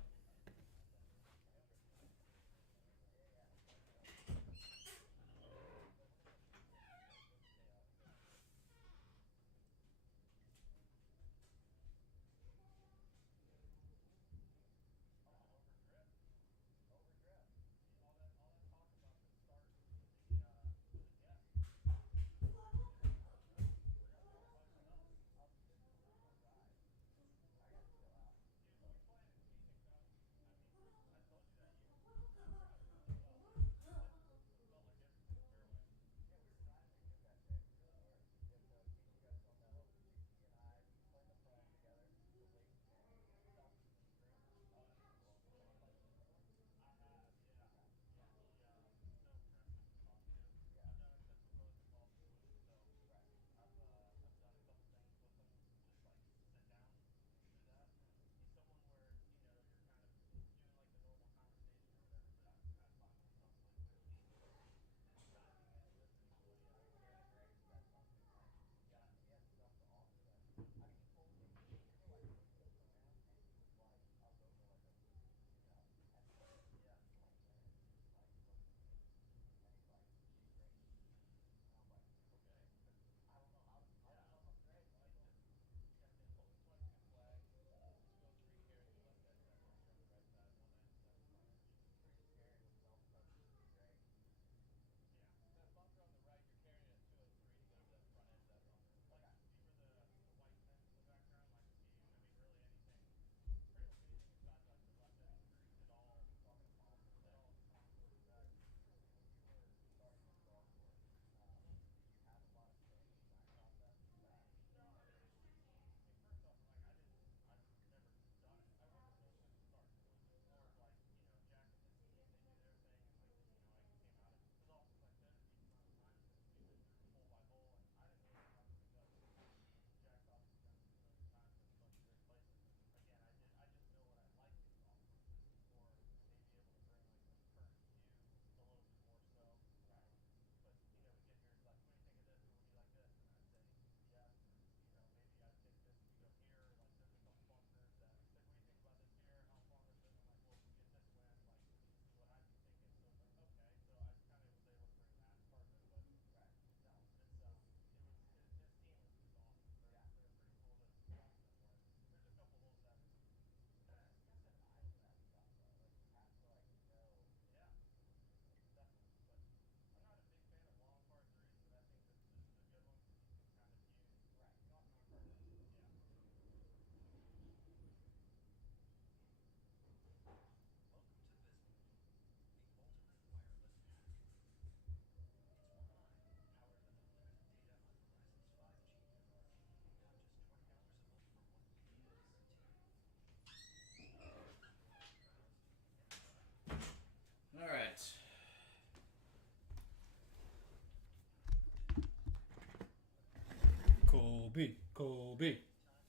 Kobe.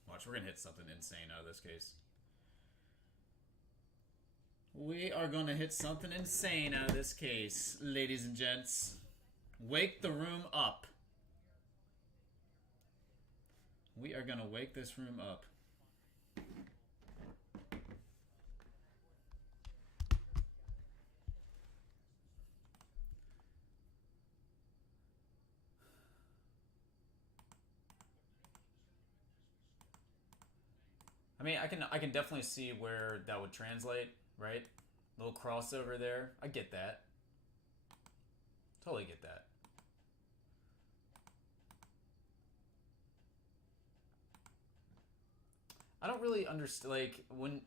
Watch, we're going to hit something insane out of this case. We are going to hit something insane out of this case, ladies and gents. Wake the room up. We are going to wake this room up. I mean, I can definitely see where that would translate, right? Little crossover there. I get that. Totally get that. I don't really understand, like, when...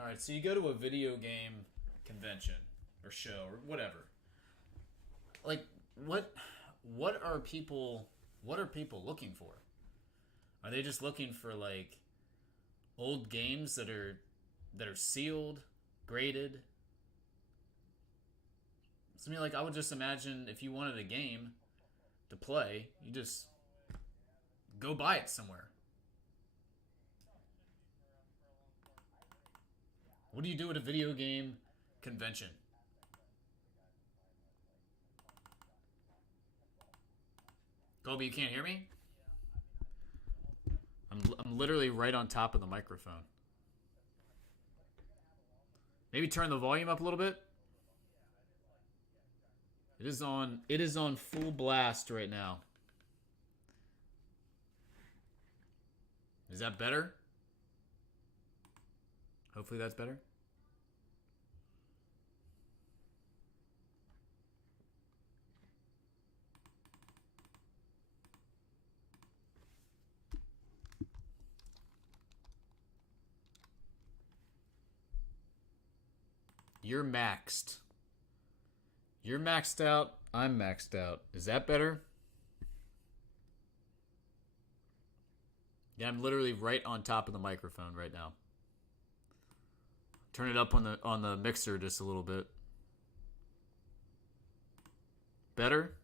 Alright, so you go to a video game convention or show or whatever. Like, what are people looking for? Are they just looking for, like, old games that are sealed, graded? So, I mean, like, I would just imagine if you wanted a game to play, you just go buy it somewhere. What do you do at a video game convention? Colby, you can't hear me? I'm literally right on top of the microphone. Maybe turn the volume up a little bit. It is on full blast right now. Is that better? Hopefully that's better. You're maxed. You're maxed out. I'm maxed out. Is that better? Yeah, I'm literally right on top of the microphone right now. Turn it up on the mixer just a little bit. Better?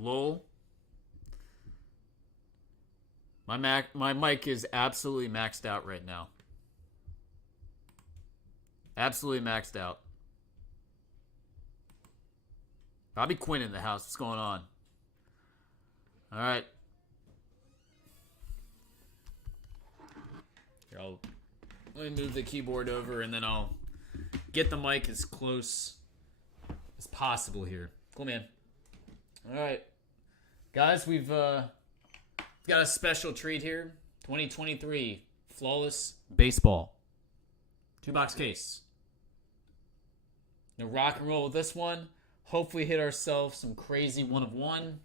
Lol. My mic is absolutely maxed out right now. Absolutely maxed out. Bobby Quinn in the house. What's going on? All right. Here, let me move the keyboard over, and then I'll get the mic as close as possible here. Cool, man. All right. Guys, we've got a special treat here. 2023 Flawless Baseball. 2-box case. Gonna rock and roll with this one. Hopefully hit ourselves some crazy 1 of 1.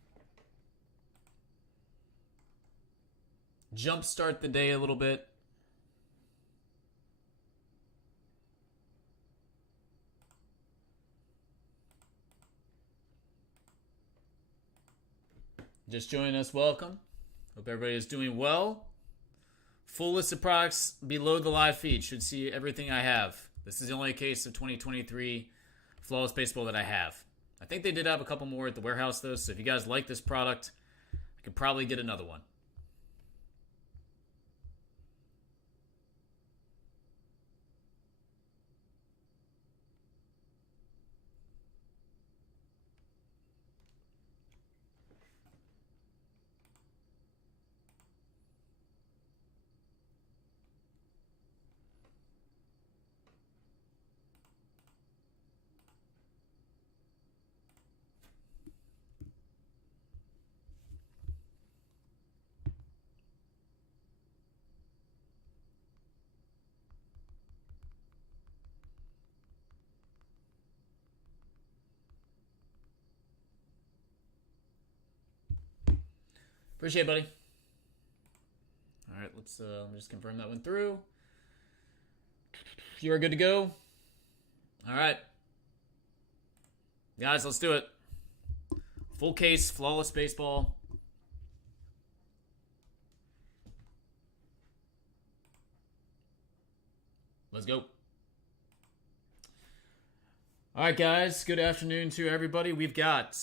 Jumpstart the day a little bit. Just joining us, welcome. Hope everybody is doing well. Full list of products below the live feed. Should see everything I have. This is the only case of 2023 Flawless Baseball that I have. I think they did have a couple more at the warehouse, though, so if you guys like this product, I could probably get another one. Appreciate it, buddy. All right, let me just confirm that went through. You are good to go. All right. Guys, let's do it. Full case, Flawless Baseball. All right, guys. Good afternoon to everybody. We've got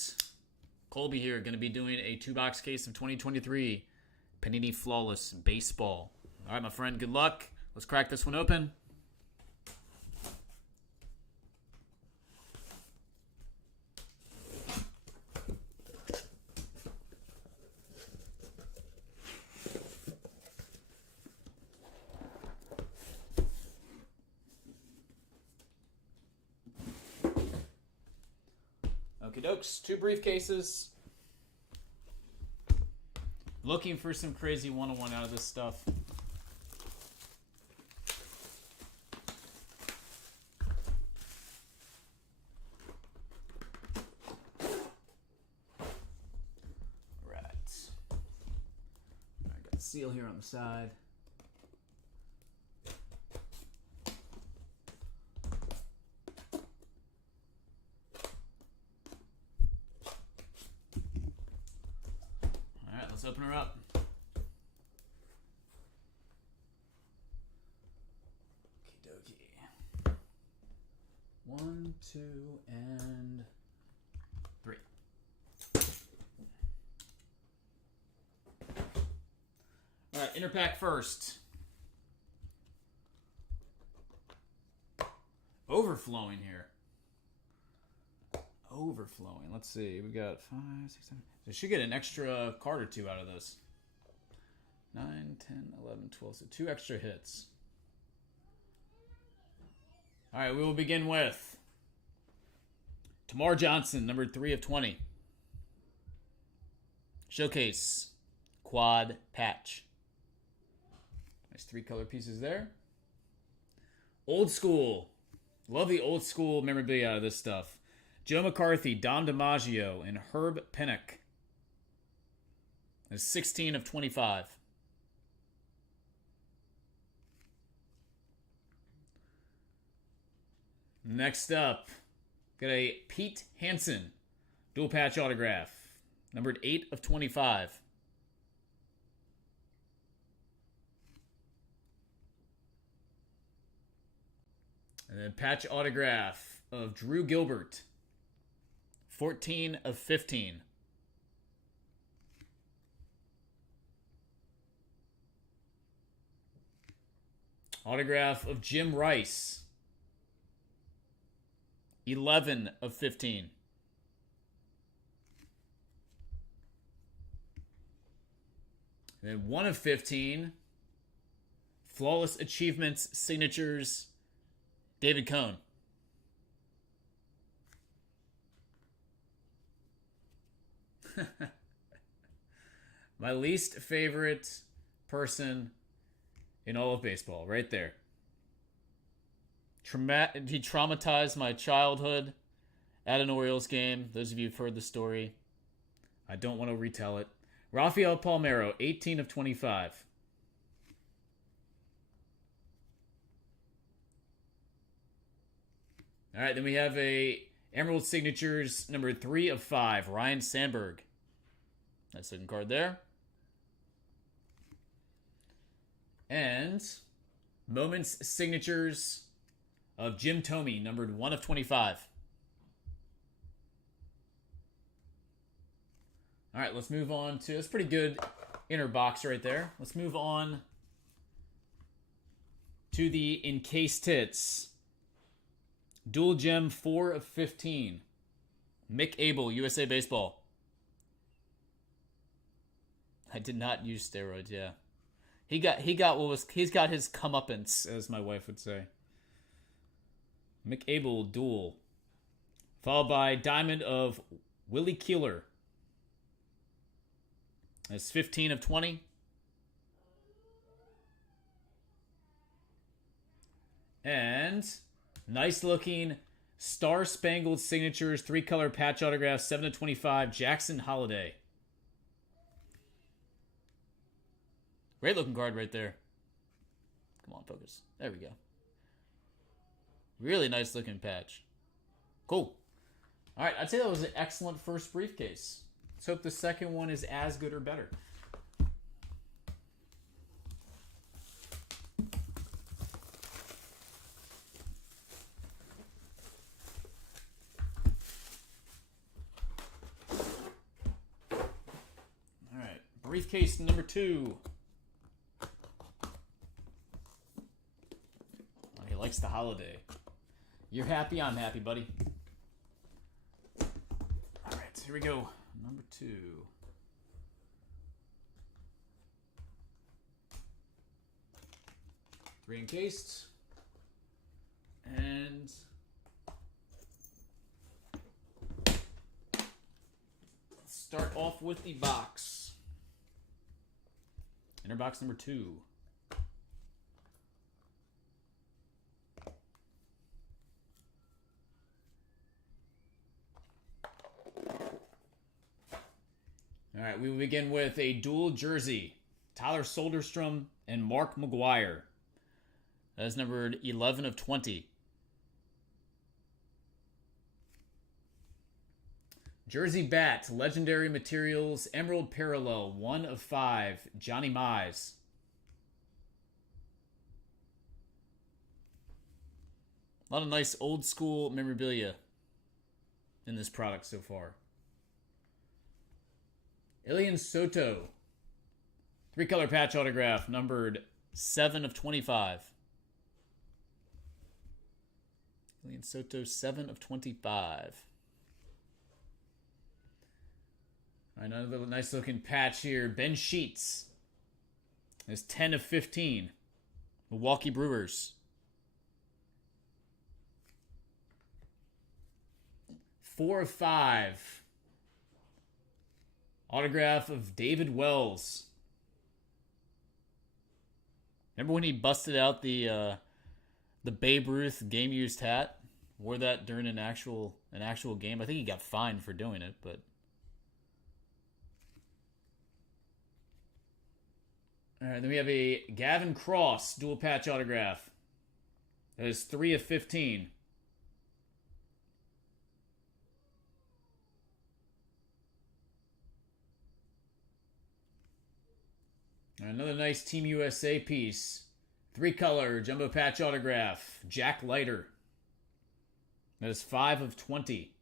Colby here, going to be doing a 2-box case of 2023 Panini Flawless Baseball. All right, my friend. Good luck. Let's crack this one open. Okie dokes, 2 briefcases. Looking for some crazy one-on-one out of this stuff. Right. I got the seal here on the side. Let's open her up. Okie dokie. 1, 2, and 3. All right, inner pack first. Overflowing here. Overflowing. Let's see. We got 5, 6, 7. So should get an extra card or 2 out of this. 9, 10, 11, 12. So 2 extra hits. All right, we will begin with Tamar Johnson, number 3 of 20. Showcase quad patch. Nice 3-color pieces there. Old school. Love the old school memorabilia out of this stuff. Joe McCarthy, Dom DiMaggio, and Herb Pennock. That's 16 of 25. Next up, got a Pete Hansen, dual patch autograph, numbered 8 of 25. And then patch autograph of Drew Gilbert, 14 of 15. Autograph of Jim Rice, 11 of 15. And then 1 of 15. Flawless Achievements Signatures, David Cone. My least favorite person in all of baseball, right there. He traumatized my childhood at an Orioles game. Those of you who've heard the story, I don't want to retell it. Rafael Palmeiro, 18 of 25. All right, then we have a Emerald Signatures, number 3 of 5, Ryan Sandberg. Nice looking card there. And Moments Signatures of Jim Thome, numbered 1 of 25. All right, let's move on to, that's pretty good inner box right there. Let's move on to the encased hits. Dual gem, 4 of 15. Mick Abel, USA Baseball. I did not use steroids, yeah. He's got his comeuppance, as my wife would say. Mick Abel dual. Followed by Diamond of Willie Keeler. That's 15 of 20. And nice looking Star Spangled Signatures, 3-color patch autograph, 7 of 25, Jackson Holiday. Great looking card right there. Come on, focus. There we go. Really nice looking patch. Cool. All right, I'd say that was an excellent first briefcase. Let's hope the second one is as good or better. Briefcase number 2. Oh, he likes the holiday. You're happy, I'm happy, buddy. Alright, here we go. Number 2. Three encased. And let's start off with the box. Inner box number 2. All right, we will begin with a dual jersey. Tyler Soderstrom and Mark McGuire. That is numbered 11 of 20. Jersey bat, Legendary Materials, Emerald Parallel, 1 of 5, Johnny Mize. A lot of nice old school memorabilia in this product so far. Ilian Soto, 3-color patch autograph, numbered 7 of 25. Ilian Soto, 7 of 25. Another nice looking patch here. Ben Sheets. There's 10 of 15. Milwaukee Brewers. 4 of 5. Autograph of David Wells. Remember when he busted out the Babe Ruth game used hat? Wore that during an actual game. I think he got fined for doing it, but all right, then we have a Gavin Cross dual patch autograph. That is 3 of 15. Another nice Team USA piece. 3-color jumbo patch autograph. Jack Leiter. That is 5 of 20.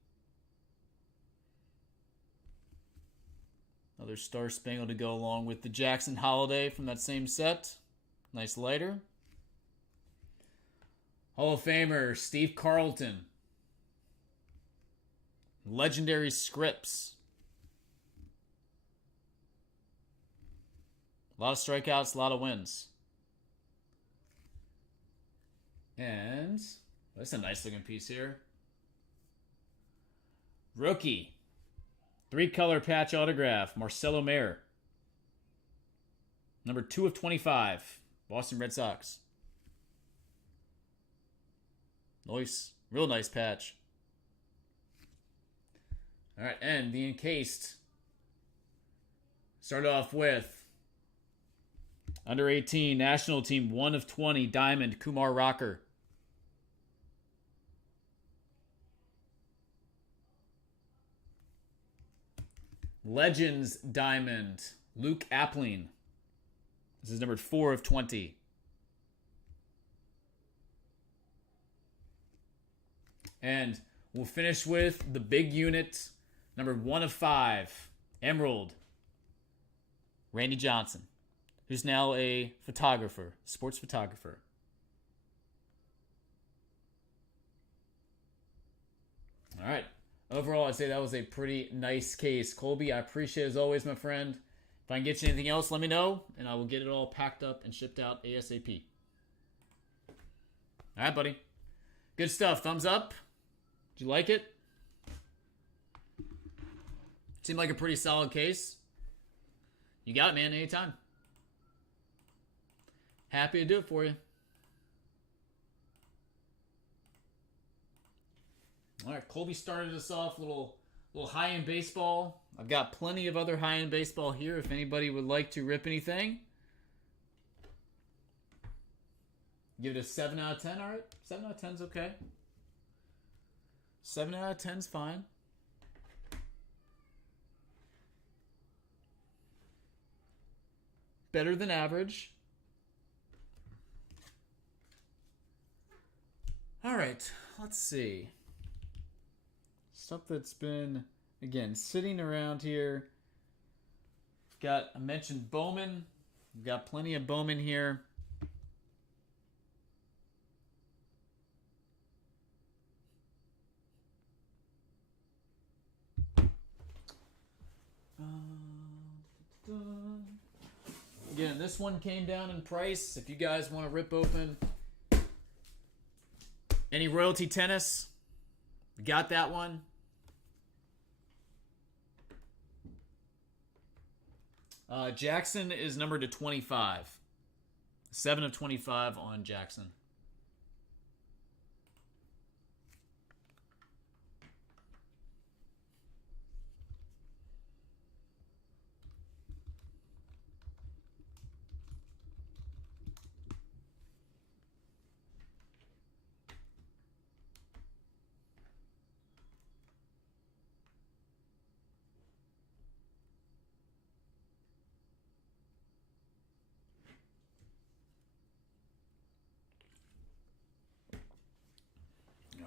Another Star Spangled to go along with the Jackson Holiday from that same set. Nice Leiter. Hall of Famer Steve Carlton. Legendary Scripts. A lot of strikeouts, a lot of wins. And that's a nice looking piece here. Rookie. 3-color patch autograph. Marcelo Mayer. Number 2 of 25. Boston Red Sox. Nice. Real nice patch. Alright, and the encased. Start off with under 18 national team 1 of 20 diamond Kumar Rocker. Legends diamond Luke Appling. This is numbered 4 of 20. And we'll finish with the big unit numbered 1 of 5 Emerald Randy Johnson, who's now a photographer, sports photographer. All right. Overall, I'd say that was a pretty nice case. Colby, I appreciate it as always, my friend. If I can get you anything else, let me know, and I will get it all packed up and shipped out ASAP. All right, buddy. Good stuff. Thumbs up. Did you like it? Seemed like a pretty solid case. You got it, man. Anytime. Happy to do it for you. All right, Colby started us off a little high-end baseball. I've got plenty of other high-end baseball here if anybody would like to rip anything. Give it a 7 out of 10, all right? 7 out of 10 is okay. 7 out of 10 is fine. Better than average. All right, let's see. Stuff that's been, again, sitting around here I mentioned Bowman. We've got plenty of Bowman here. Again, this one came down in price. If you guys want to rip open any royalty tennis, we got that one. Jackson is numbered to 25. 7 of 25 on Jackson.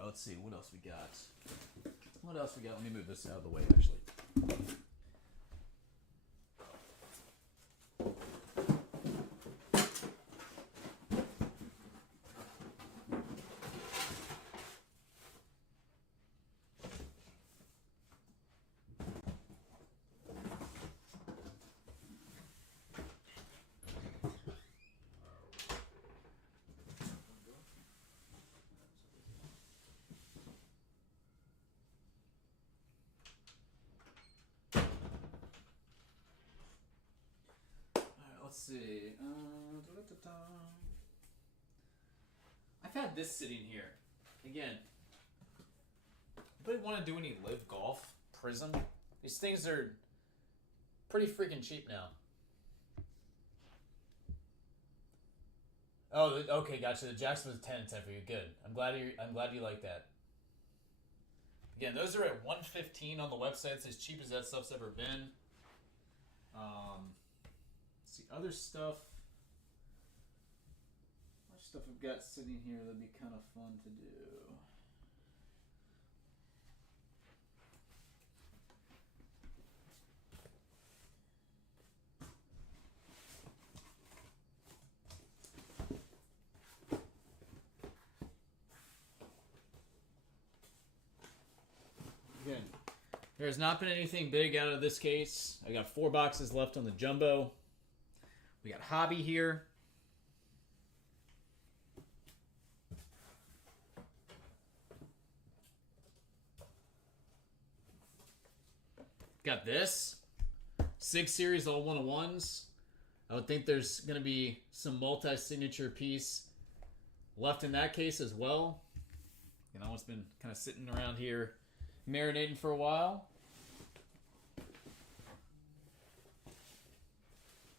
Let's see, what else we got? Let me move this out of the way, actually. Let's see. I've had this sitting here. Again, anybody want to do any live golf? Prizm? These things are pretty freaking cheap now. Oh, okay, gotcha. The Jackson was 10 and 10 for you. Good. I'm glad you like that. Again, those are at $115 on the website. It's as cheap as that stuff's ever been. See other stuff. Other stuff I've got sitting here that'd be kind of fun to do. Again, there has not been anything big out of this case. I got 4 boxes left on the jumbo. We got Hobby here. Got this. 6 series, all 1-of-1s. I would think there's going to be some multi-signature piece left in that case as well. You know, it's been kind of sitting around here marinating for a while.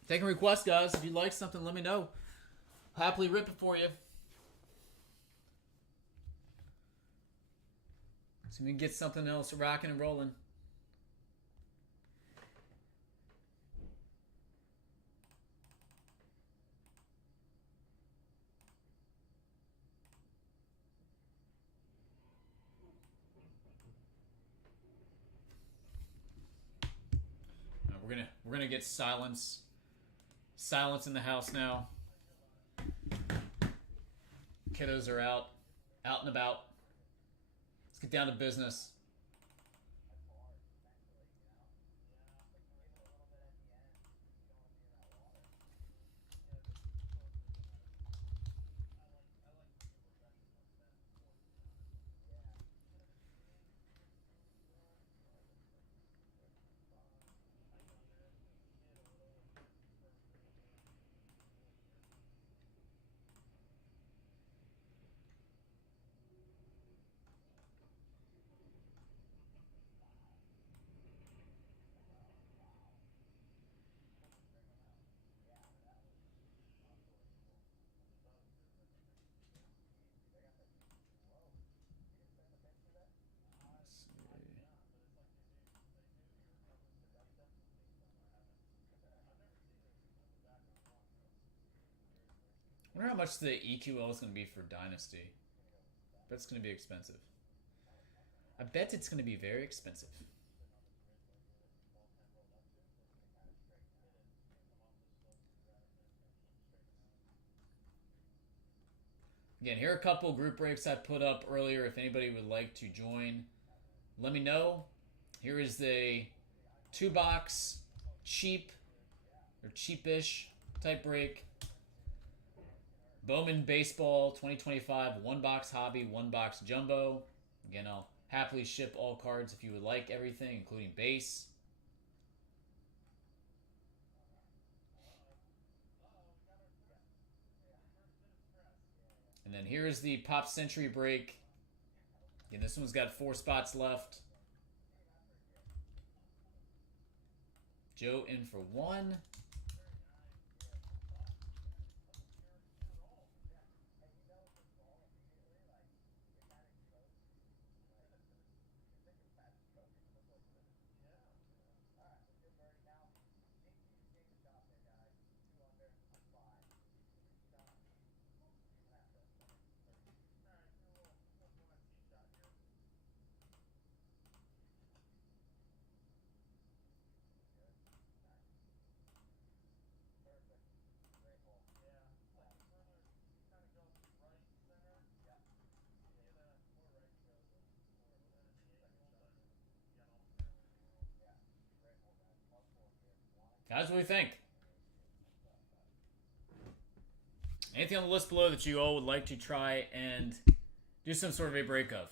Taking requests, guys. If you like something, let me know. Happily rip it for you. So we can get something else rocking and rolling. We're gonna get silence. Silence in the house now. Kiddos are out and about. Let's get down to business. I wonder how much the EQL is going to be for Dynasty. But it's going to be expensive. I bet it's going to be very expensive. Again, here are a couple group breaks I put up earlier. If anybody would like to join, let me know. Here is the 2-box cheap or cheapish type break. Bowman Baseball 2025 1-box hobby, 1-box jumbo. Again, I'll happily ship all cards if you would like everything, including base. And then here's the Pop Century break. Again, this one's got 4 spots left. Joe in for 1. Guys, what do you think? Anything on the list below that you all would like to try and do some sort of a break of?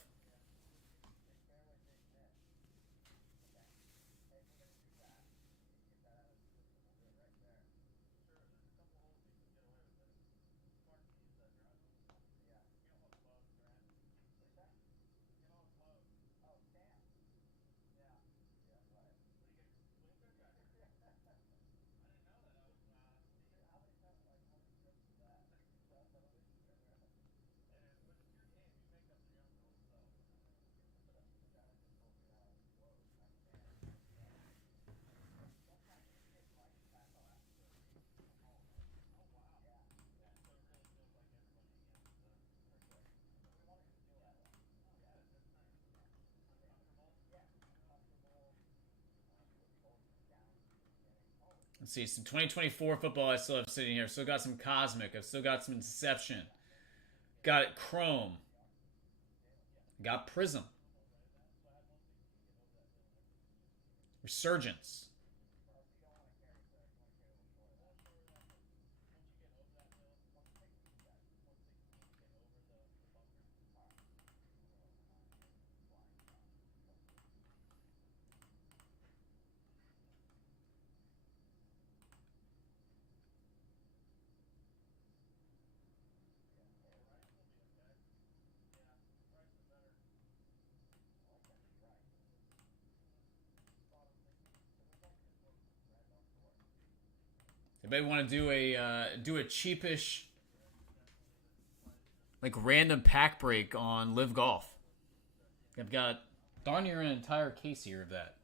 Let's see, some 2024 football I still have sitting here. Still got some Cosmic. I've still got some Inception. Got Chrome. Got Prizm. Resurgence. Anybody want to do a cheapish, like, random pack break on Live Golf? I've got darn near an entire case here of that.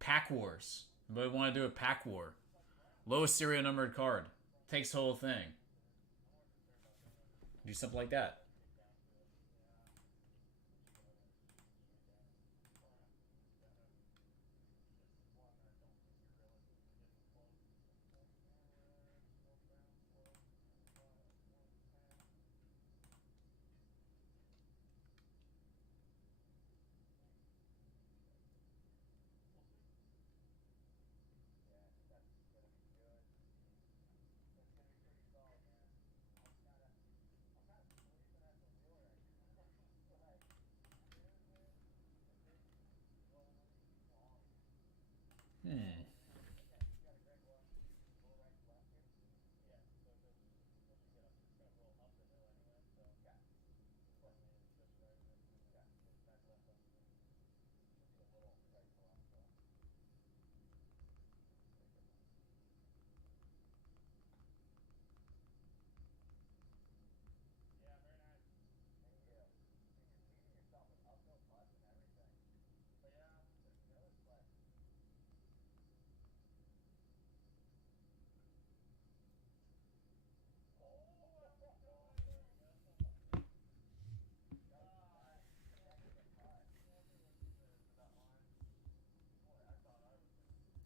Pack Wars. Anybody want to do a pack war? Lowest serial numbered card. Takes the whole thing. Do something like that.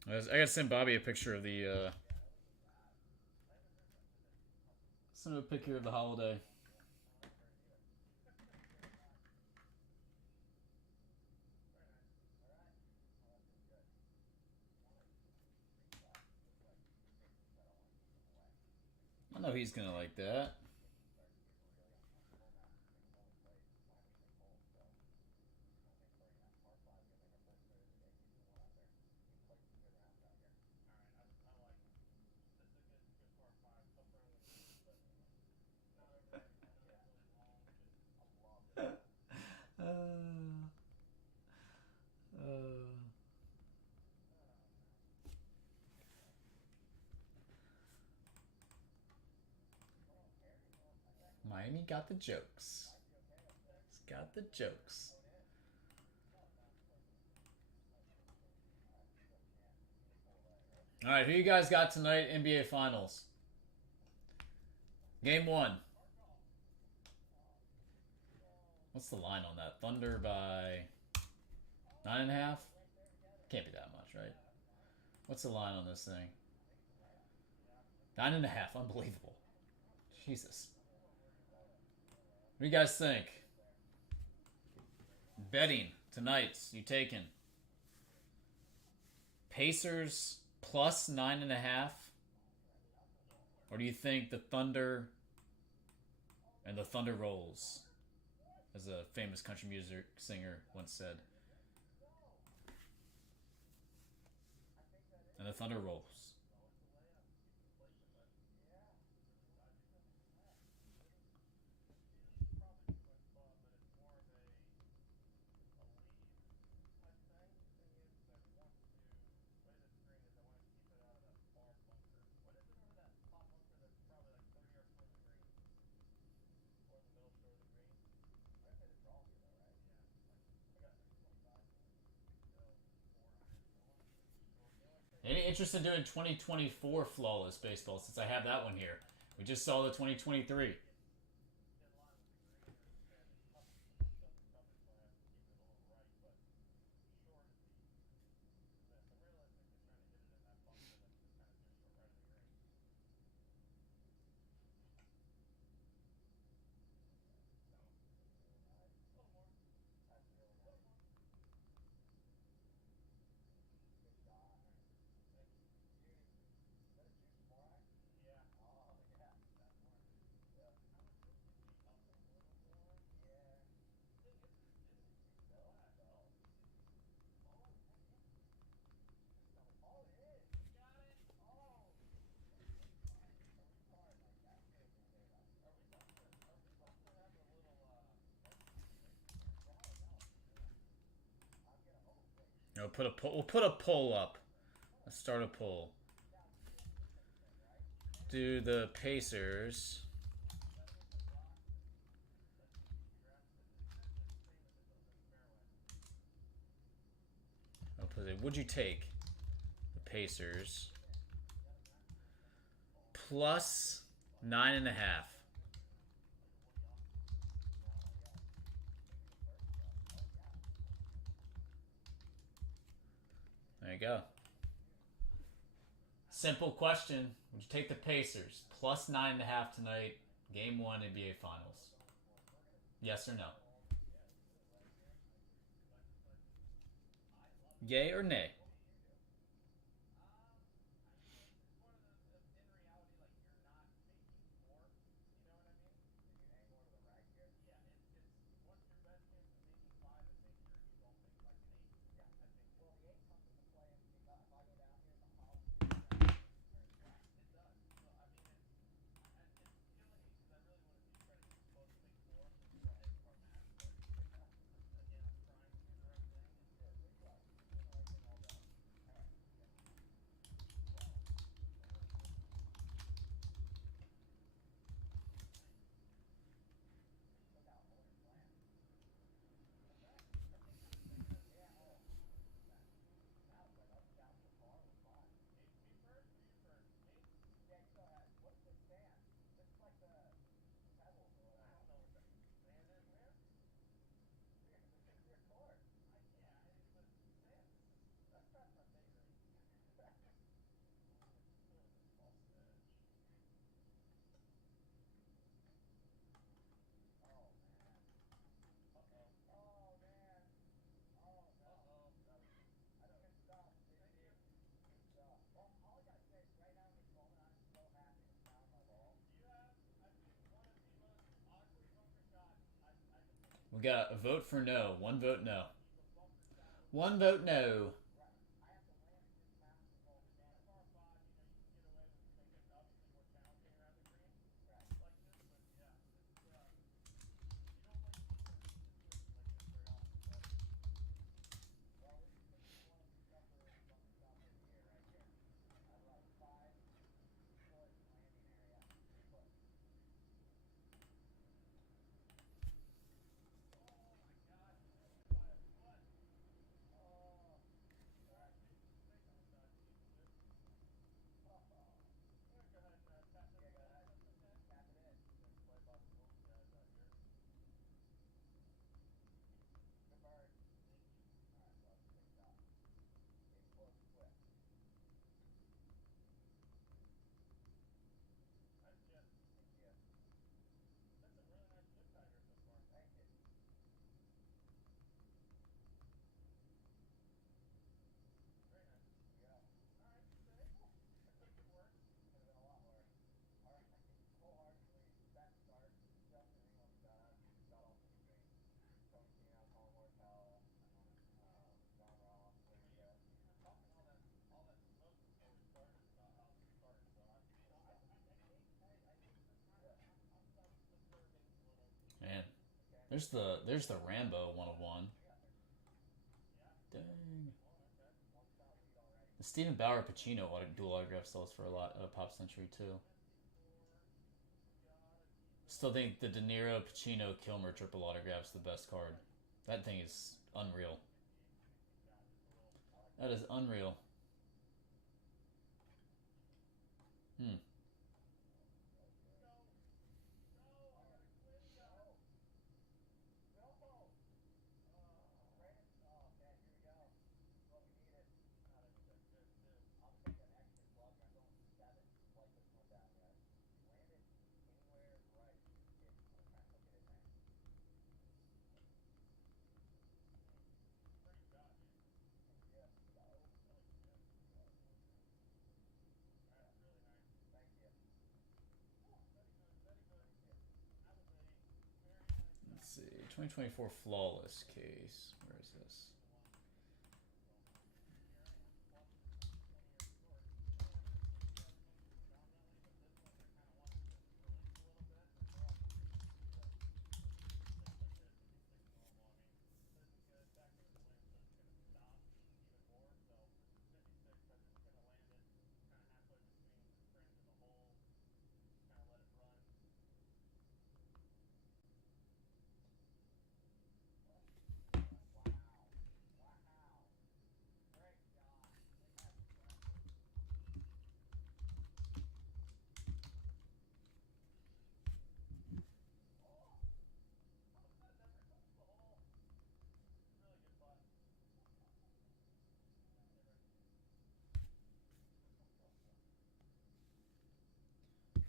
I gotta send Bobby a picture of the. Send him a picture of the holiday. I know he's gonna like that. Miami got the jokes. He's got the jokes. All right, who you guys got tonight? NBA Finals. Game 1. What's the line on that? Thunder by 9.5? Can't be that much, right? What's the line on this thing? 9.5. Unbelievable. Jesus. What do you guys think? Betting tonight. You taking Pacers plus 9.5? Or do you think the Thunder and the Thunder rolls, as a famous country music singer once said? And the Thunder rolls. Any interest in doing 2024 flawless baseball, since I have that one here? We just saw the 2023. No, we'll put a poll up. Let's start a poll. Do the Pacers would you take the Pacers plus 9.5? There you go. Simple question. Would you take the Pacers plus 9.5 tonight, Game 1 NBA Finals? Yes or no? Yay or nay? We got a vote for no. One vote no. One vote no. Man, there's the Rambo 101. Dang. The Stephen Bauer Pacino dual autograph sells for a lot of Pop Century too. Still think the De Niro Pacino Kilmer triple autograph's the best card. That thing is unreal. That is unreal. Let's see. 2024 Flawless case. Where is this?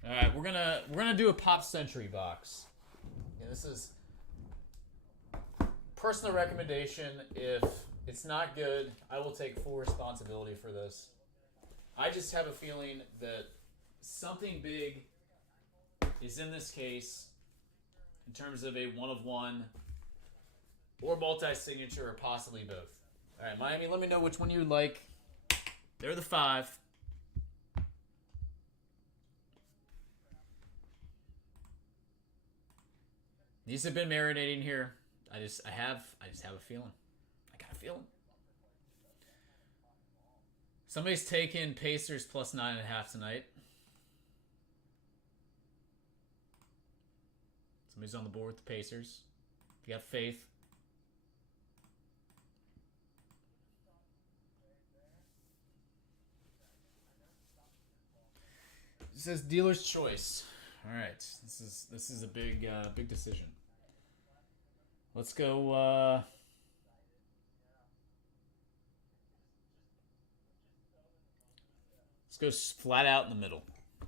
All right, we're gonna do a Pop Century box. And this is personal recommendation. If it's not good, I will take full responsibility for this. I just have a feeling that something big is in this case in terms of a one of one or multi-signature or possibly both. All right, Miami, let me know which one you like. They're the 5. These have been marinating here. I just have a feeling. I got a feeling. Somebody's taking Pacers plus 9.5 tonight. Somebody's on the board with the Pacers. If you got faith. It says dealer's choice. All right, this is a big big decision. Let's go. Let's go flat out in the middle.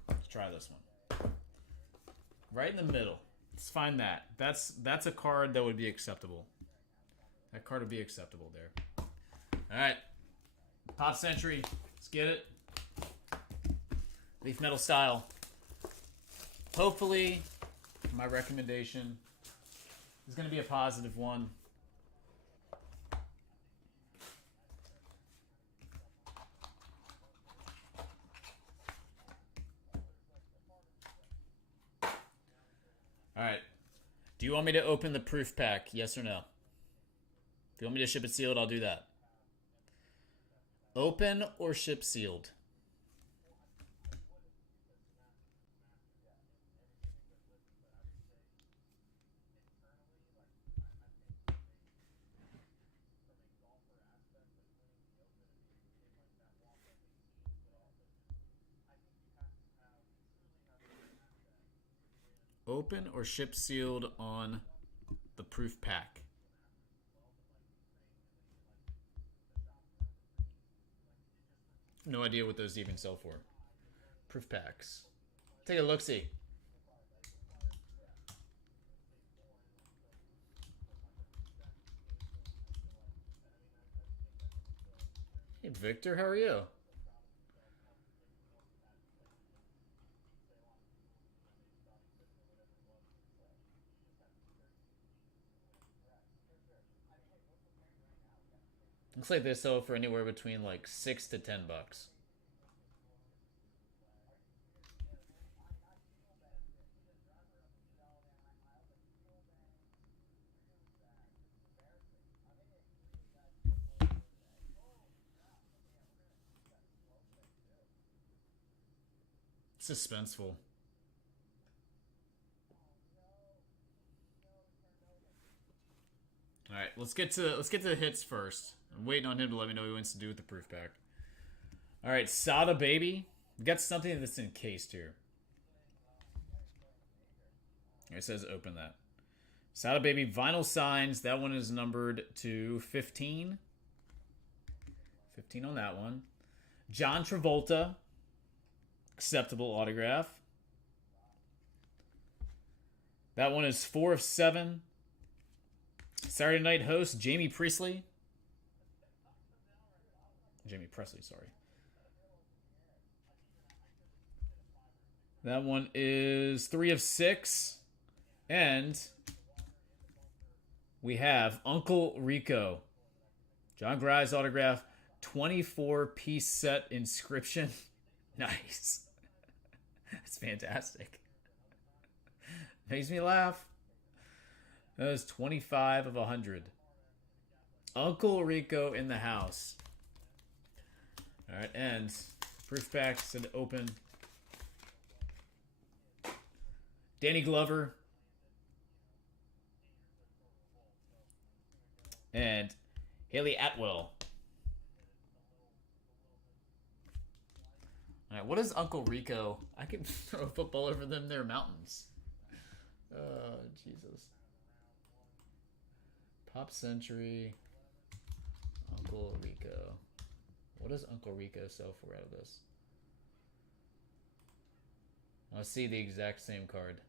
Let's try this one. Right in the middle. Let's find that. That's a card that would be acceptable. That card would be acceptable there. All right, Pop Century. Let's get it. Leaf metal style. Hopefully, my recommendation is going to be a positive one. All right. Do you want me to open the proof pack? Yes or no? If you want me to ship it sealed, I'll do that. Open or ship sealed? Open or ship sealed on the proof pack? No idea what those even sell for. Proof packs. Take a look-see. Hey, Victor, how are you? Looks like they sell for anywhere between like $6 to $10. Suspenseful. All right, let's get to the hits first. I'm waiting on him to let me know what he wants to do with the proof pack. All right, Sada Baby. We got something that's encased here. It says open that. Sada Baby vinyl signs. That one is numbered to 15. 15 on that one. John Travolta. Acceptable autograph. That one is 4 of 7. Saturday Night host Jamie Presley. Jamie Presley, sorry. That one is 3 of 6. And we have Uncle Rico. John Gry's autograph. 24-piece set inscription. Nice. That's fantastic. Makes me laugh. That was 25 of 100. Uncle Rico in the house. All right, and proof pack said open. Danny Glover. And Haley Atwell. All right, what is Uncle Rico? I can throw a football over them. They're mountains. Oh, Jesus. Pop Century. Uncle Rico. What does Uncle Rico sell for out of this? I see the exact same card.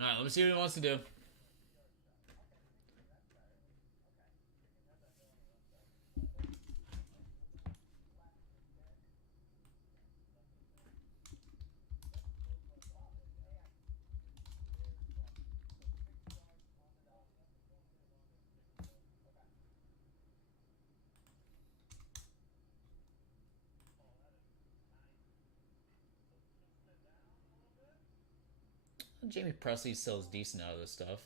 All right, let me see what he wants to do. Jamie Presley sells decent out of this stuff.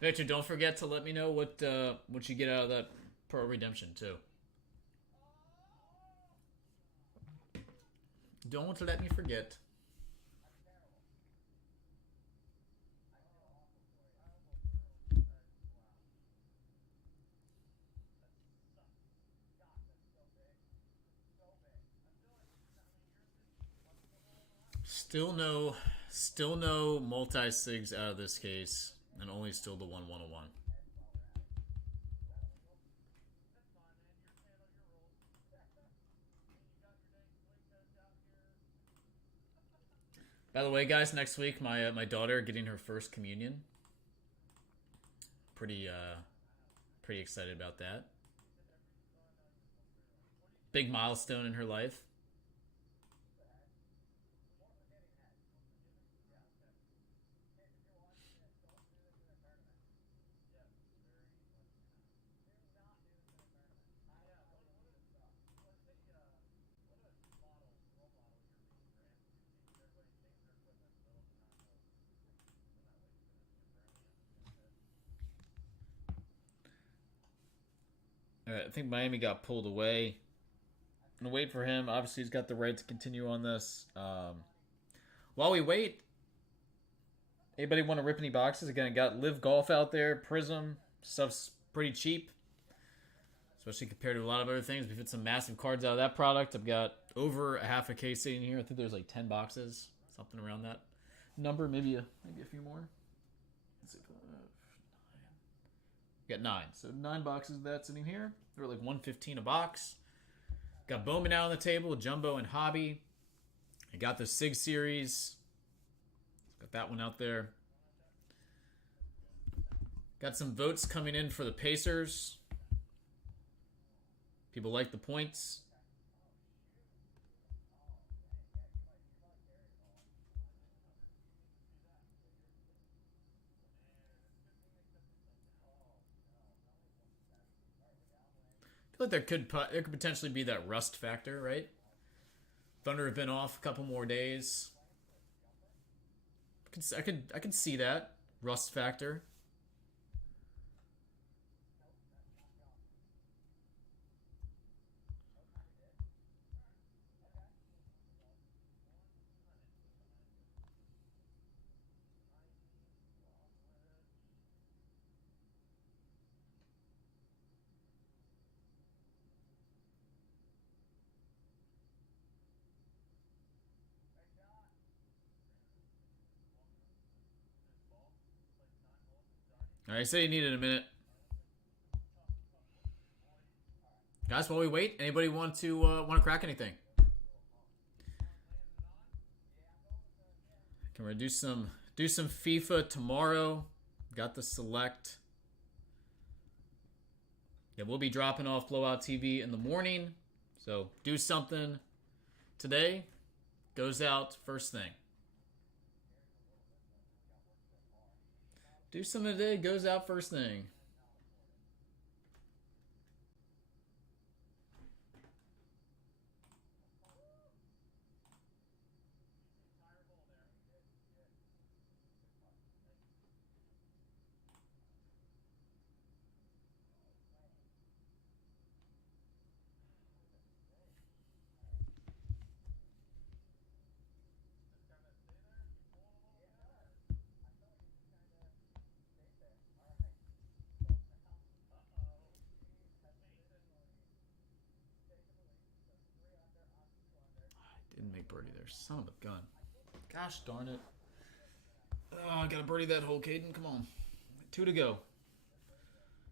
Victor, don't forget to let me know what you get out of that Pro Redemption too. Don't let me forget. Still no multi-sigs out of this case, and only still the 1/101. By the way, guys, next week my daughter getting her first communion. Pretty excited about that. Big milestone in her life. All right, I think Miami got pulled away. I'm gonna wait for him. Obviously, he's got the right to continue on this. While we wait, anybody want to rip any boxes? Again, got Live Golf out there. Prizm stuff's pretty cheap, especially compared to a lot of other things. We've hit some massive cards out of that product. I've got over a half a case sitting here. I think there's like 10 boxes, something around that number. Maybe a few more. Let's see. Got 9. So 9 boxes of that sitting here. They're like $115 a box. Got Bowman out on the table, Jumbo and Hobby. I got the Sig series. Got that one out there. Got some votes coming in for the Pacers. People like the points. I feel like there could potentially be that rust factor, right? Thunder have been off a couple more days. I could see that rust factor. All right, I said you needed a minute. Guys, while we wait, anybody want to crack anything? Can we do some FIFA tomorrow? Got the select. Yeah, we'll be dropping off Blowout TV in the morning. So do something today. Goes out first thing. Do something today. Goes out first thing. Didn't make birdie there. Son of a gun. Gosh darn it. Oh, I gotta birdie that hole, Caden. Come on. 2 to go.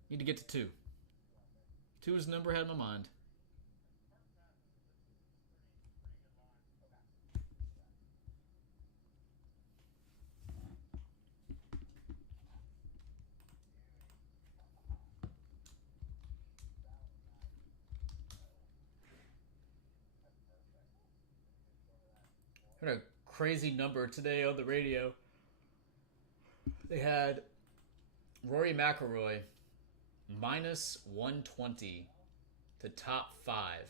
Need to get to 2. 2 is the number I had in my mind. Heard a crazy number today on the radio. They had Rory McIlroy minus 120 to top 5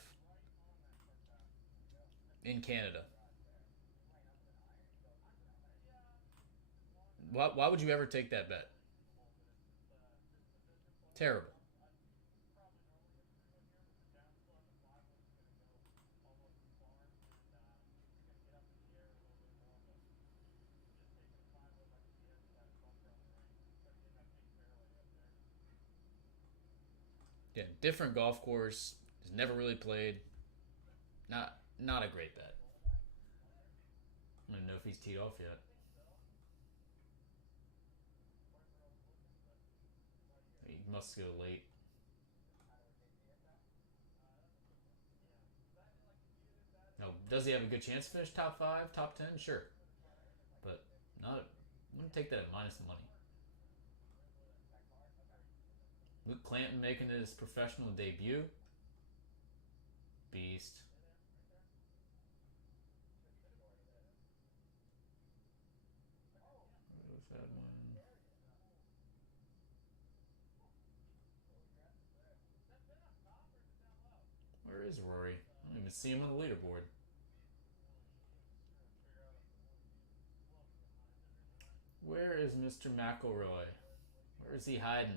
in Canada. Why would you ever take that bet? Terrible. Yeah, different golf course. Has never really played. Not a great bet. I don't even know if he's teed off yet. He must go late. Now, does he have a good chance to finish top 5, top 10? Sure. But not. I wouldn't take that at minus the money. Luke Clanton making his professional debut. Beast. Where is Rory? I don't even see him on the leaderboard. Where is Mr. McElroy? Where is he hiding?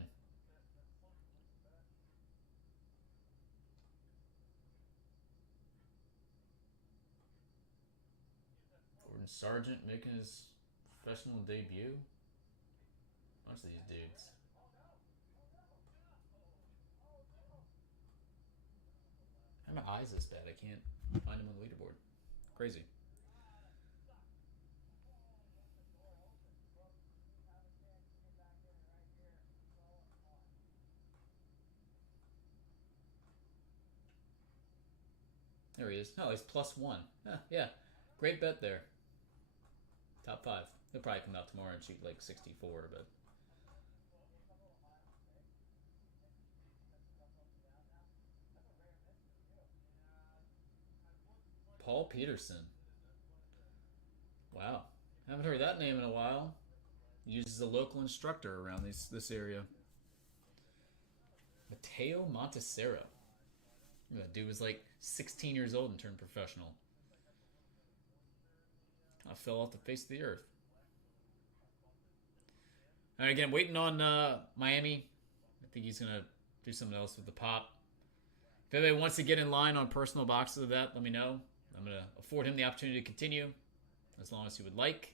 Gordon Sargent making his professional debut. A bunch of these dudes. How are my eyes this bad? I can't find him on the leaderboard. Crazy. There he is. Oh, he's +1. Yeah. Great bet there. Top 5. He'll probably come out tomorrow and shoot like 64, but... Paul Peterson. Wow. Haven't heard that name in a while. Uses a local instructor around this area. Mateo Montesero. That dude was like 16 years old and turned professional. Kind of fell off the face of the earth. And again, waiting on Miami. I think he's going to do something else with the pop. If anybody wants to get in line on personal boxes of that, let me know. I'm going to afford him the opportunity to continue as long as he would like.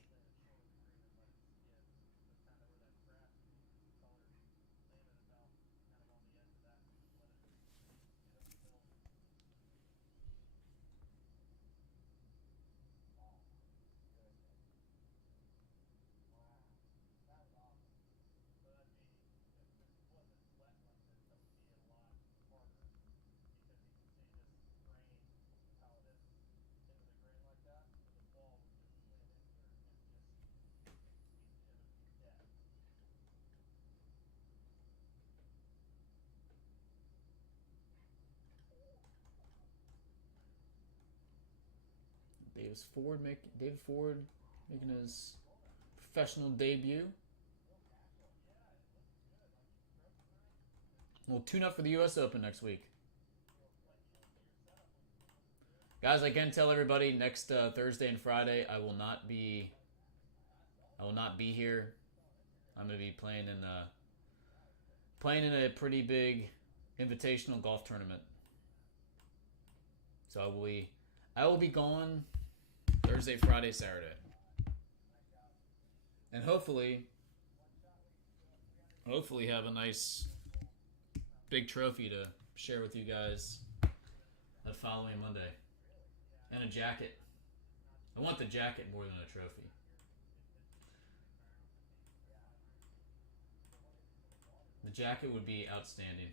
David Ford making his professional debut. We'll tune up for the U.S. Open next week. Guys, I can tell everybody next Thursday and Friday I will not be here. I'm going to be playing in a pretty big invitational golf tournament. So I will be gone Thursday, Friday, Saturday. And hopefully have a nice big trophy to share with you guys that following Monday. And a jacket. I want the jacket more than a trophy. The jacket would be outstanding.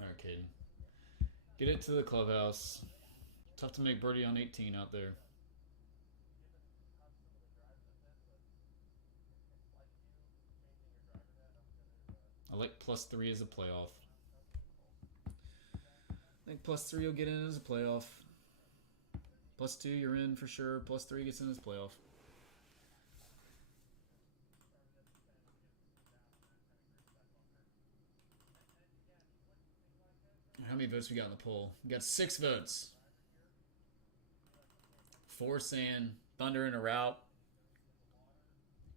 Alright, kid. Get it to the clubhouse. Tough to make birdie on 18 out there. I like +3 as a playoff. I think +3 will get in as a playoff. +2, you're in for sure. +3 gets in as playoff. How many votes we got in the poll? We got 6 votes. 4 saying Thunder in a rout.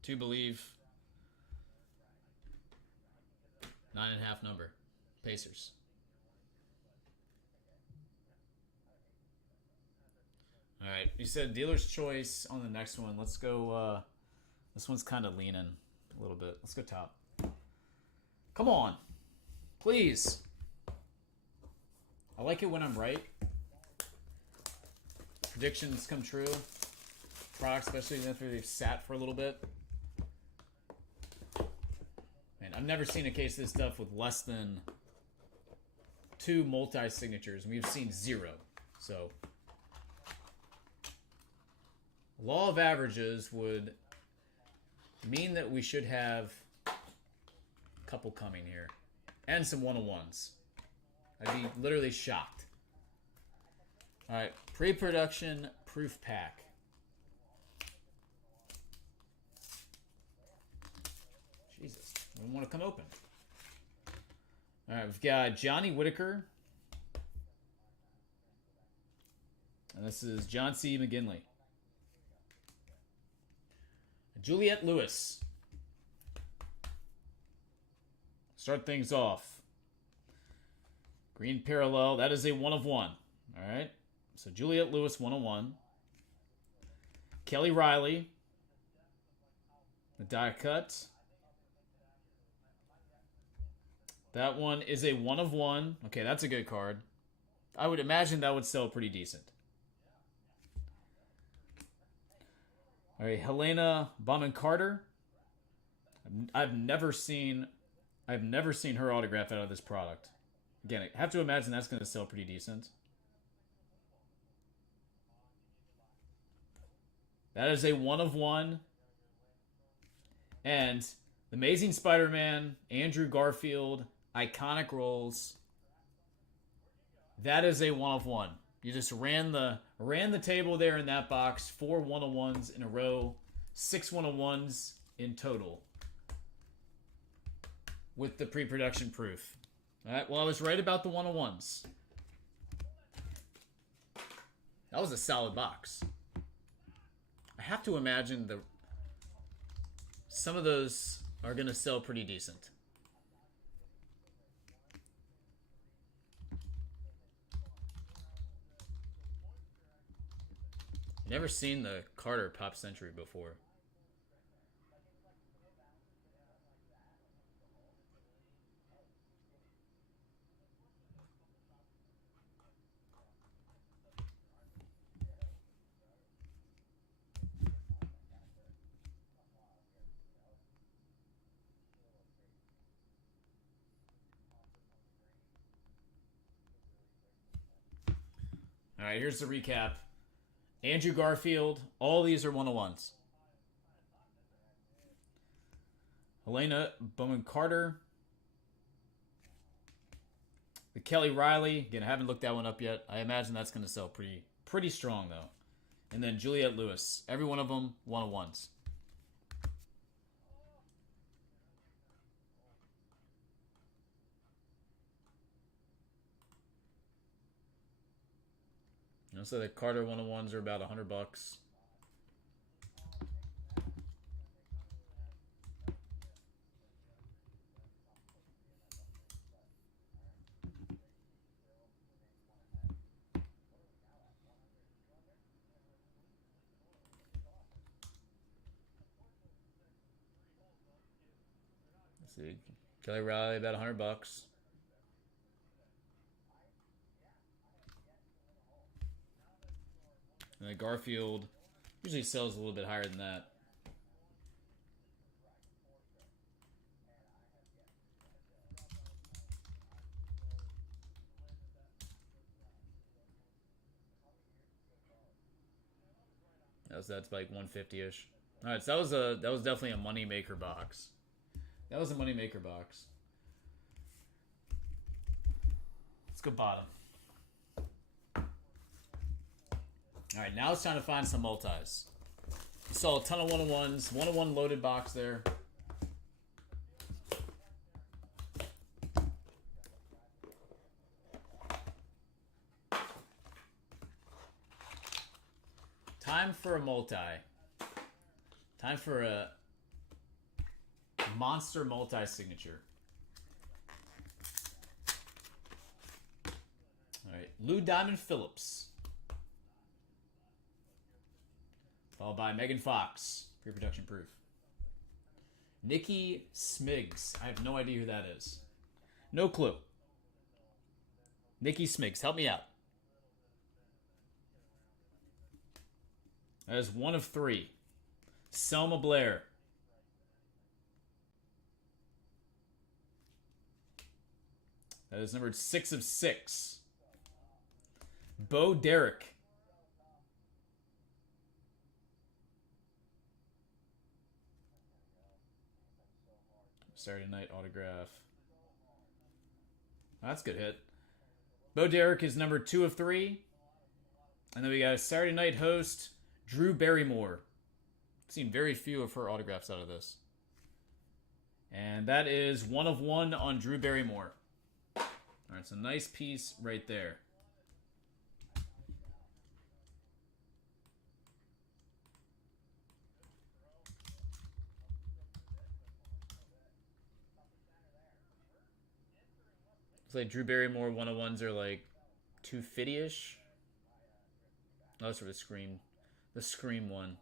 2 believe. 9.5 number. Pacers. All right, you said dealer's choice on the next one. Let's go. This one's kind of leaning a little bit. Let's go top. Come on, please. I like it when I'm right. Predictions come true. Products, especially after they've sat for a little bit. Man, I've never seen a case of this stuff with less than 2 multi-signatures. We've seen 0. So, law of averages would mean that we should have a couple coming here. And some 101s. I'd be literally shocked. Alright, pre-production proof pack. Jesus, I don't want to come open. Alright, we've got Johnny Whitaker. And this is John C. McGinley. Juliette Lewis. Start things off. Green parallel. That is a 1 of 1. All right. So Juliette Lewis, 101. Kelly Riley. The die cut. That one is a 1 of 1. Okay, that's a good card. I would imagine that would sell pretty decent. All right, Helena Bowman Carter. I've never seen her autograph out of this product. Again, I have to imagine that's going to sell pretty decent. That is a 1 of 1. And the Amazing Spider-Man, Andrew Garfield, iconic roles. That is a 1 of 1. You just ran the table there in that box. 4 101s in a row. 6 101s in total. With the pre-production proof. Alright, well I was right about the 101s. That was a solid box. I have to imagine some of those are going to sell pretty decent. Never seen the Carter Pop Century before. All right, here's the recap. Andrew Garfield, all these are 101s. Helena Bowman Carter. The Kelly Riley. Again, I haven't looked that one up yet. I imagine that's going to sell pretty strong, though. And then Juliette Lewis. Every one of them, 101s. So the Carter 101s are about $100. Let's see, Kelly Riley about $100. And the Garfield usually sells a little bit higher than that. That's like 150-ish. All right, so that was definitely a money maker box. That was a money maker box. Let's go bottom. All right, now it's time to find some multis. You saw a ton of 101s. 101 loaded box there. Time for a multi. Time for a monster multi-signature. All right, Lou Diamond Phillips. Followed by Megan Fox, pre-production proof. Nikki Smiggs. I have no idea who that is. No clue. Nikki Smiggs, help me out. That is 1 of 3. Selma Blair. That is numbered 6 of 6. Bo Derek. Saturday night autograph. That's a good hit. Bo Derek is number 2 of 3. And then we got a Saturday night host, Drew Barrymore. I've seen very few of her autographs out of this. And that is 1 of 1 on Drew Barrymore. All right, so nice piece right there. It's like Drew Barrymore 101s are like 250-ish. Oh, that's for the Scream. The Scream one.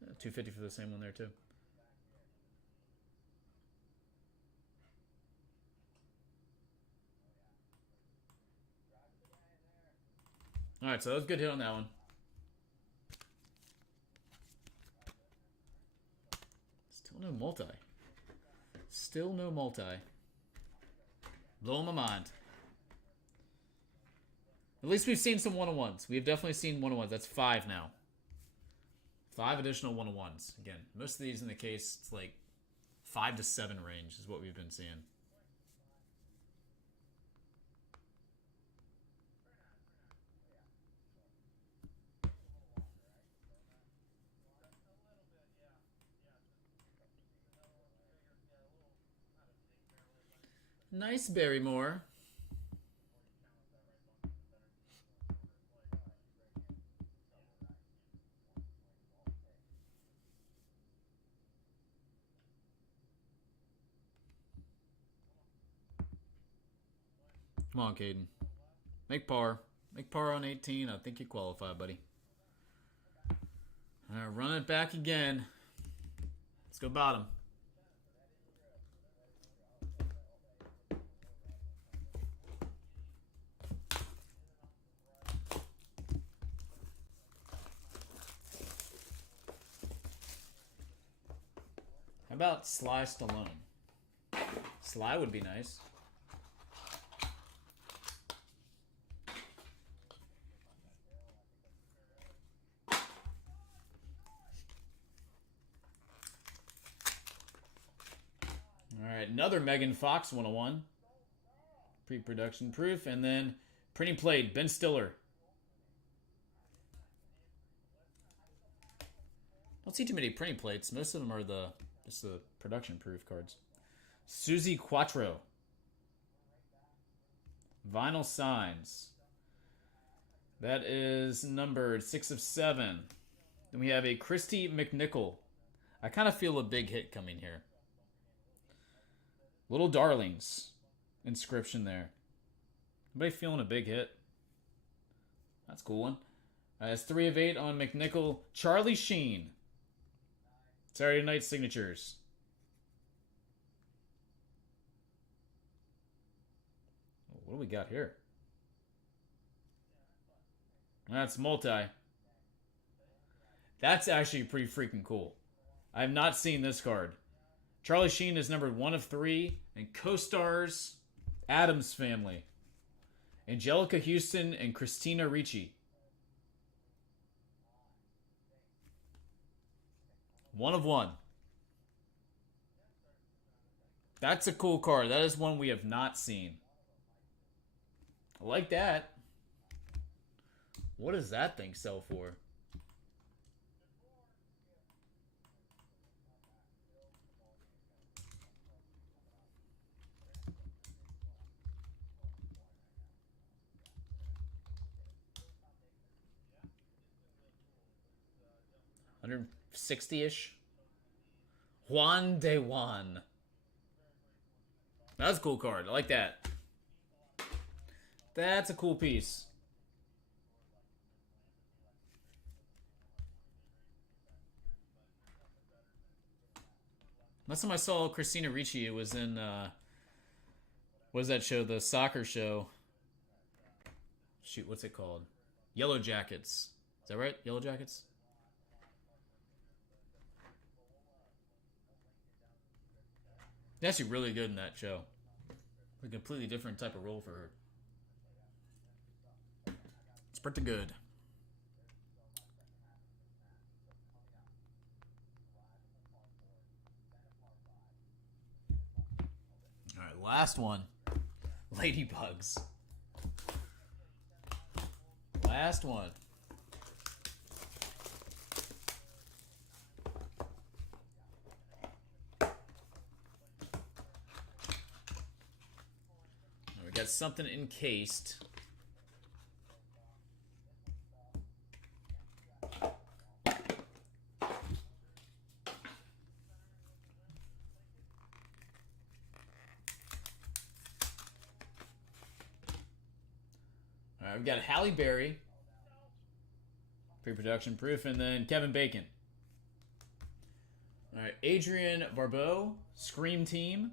Yeah, 250 for the same one there too. Alright, so that was a good hit on that one. Still no multi. Still no multi. Blowing my mind. At least we've seen some 101s. We've definitely seen 101s. That's 5 now. 5 additional 101s. Again, most of these in the case, it's like 5 to 7 range is what we've been seeing. Nice Barrymore. Come on, Caden. Make par. Make par on 18. I think you qualify, buddy. All right, run it back again. Let's go bottom. How about Sly Stallone? Sly would be nice. Alright, another Megan Fox 101. Pre-production proof. And then printing plate, Ben Stiller. Don't see too many printing plates. Most of them are just the production proof cards. Susie Quattro. Vinyl signs. That is numbered 6 of 7. Then we have a Christy McNichol. I kind of feel a big hit coming here. Little Darlings inscription there. Anybody feeling a big hit? That's a cool one. It's 3 of 8 on McNichol. Charlie Sheen. Saturday night signatures. What do we got here? That's multi. That's actually pretty freaking cool. I have not seen this card. Charlie Sheen is numbered 1 of 3. And co-stars Addams Family. Angelica Houston and Christina Ricci. 1 of 1. That's a cool card. That is one we have not seen. I like that. What does that thing sell for? 160-ish. Juan de Juan. That's a cool card. I like that. That's a cool piece. Last time I saw Christina Ricci, it was in, what is that show? The soccer show. Shoot, what's it called? Yellow Jackets. Is that right? Yellow Jackets? She's actually really good in that show. A completely different type of role for her. It's pretty good. Alright, last one. Ladybugs. Last one. We got something encased. We've got Halle Berry, pre-production proof, and then Kevin Bacon. All right, Adrienne Barbeau, Scream Team.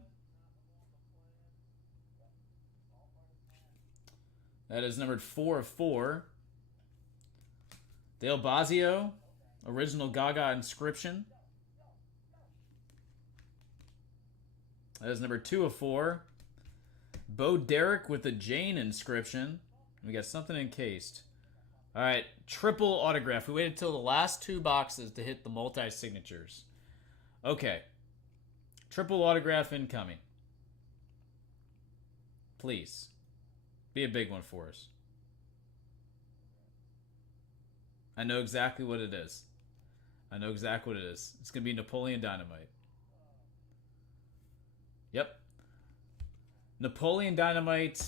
That is numbered 4 of 4. Dale Bazio, original Gaga Inscription. That is number 2 of 4. Bo Derek with the Jane Inscription. We got something encased. All right, triple autograph. We waited till the last 2 boxes to hit the multi-signatures. Okay. Triple autograph incoming. Please. Be a big one for us. I know exactly what it is. I know exactly what it is. It's going to be Napoleon Dynamite. Yep. Napoleon Dynamite...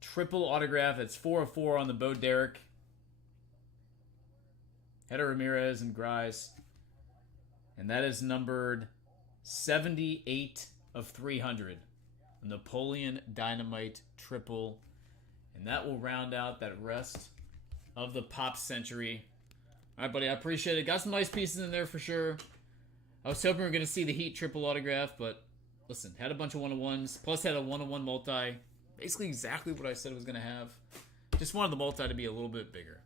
triple autograph. It's 4 of 4 on the Bo Derek. Header Ramirez and Grice. And that is numbered 78 of 300. Napoleon Dynamite triple. And that will round out that rest of the Pop Century. Alright, buddy. I appreciate it. Got some nice pieces in there for sure. I was hoping we were going to see the Heat triple autograph, but listen, had a bunch of 1-of-1s. Plus had a 1-of-1 multi. Basically exactly what I said it was going to have. Just wanted the multi to be a little bit bigger.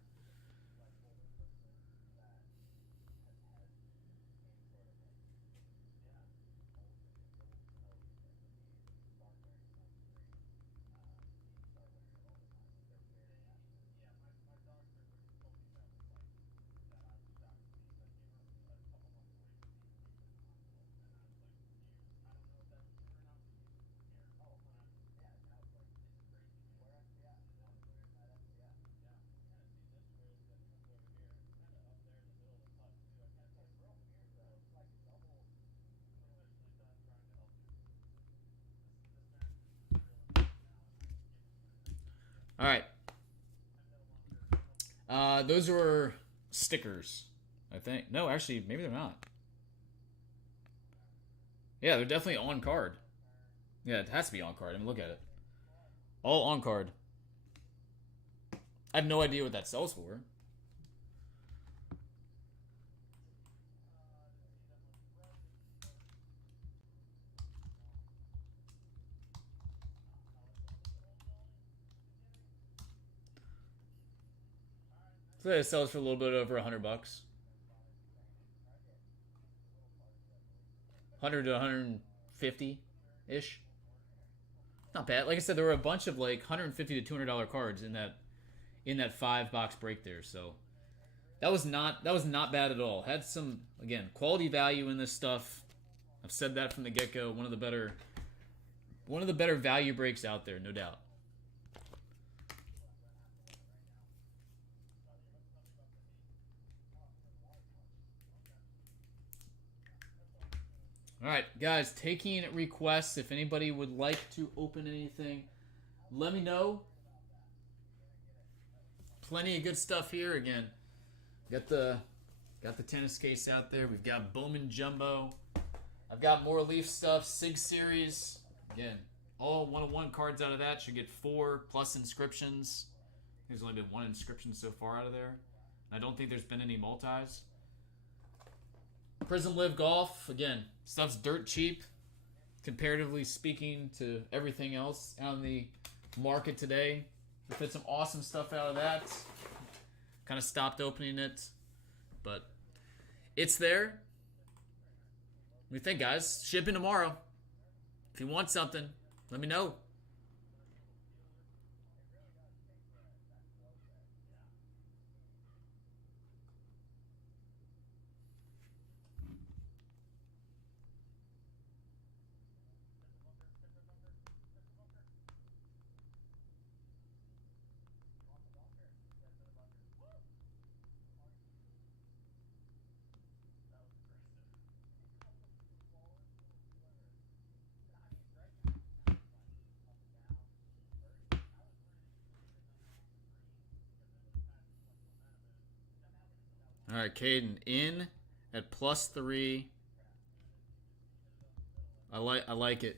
All right. Those were stickers, I think. No, actually, maybe they're not. Yeah, they're definitely on card. Yeah, it has to be on card. I mean, look at it. All on card. I have no idea what that sells for. So it sells for a little bit over $100. 100 to 150-ish. Not bad. Like I said, there were a bunch of like $150 to $200 cards in that 5-box break there. So that was not bad at all. Had some, again, quality value in this stuff. I've said that from the get-go. One of the better value breaks out there, no doubt. All right, guys, taking requests. If anybody would like to open anything, let me know. Plenty of good stuff here. Again, got the Got the tennis case out there. We've got Bowman Jumbo. I've got more Leaf stuff. Sig Series. Again, all 101 cards out of that. Should get 4 plus inscriptions. There's only been 1 inscription so far out of there. I don't think there's been any multis. Prizm Live Golf. Again, stuff's dirt cheap, comparatively speaking to everything else on the market today. We fit some awesome stuff out of that. Kind of stopped opening it, but it's there. What do you think, guys? Shipping tomorrow. If you want something, let me know. All right, Caden in at +3. I like it.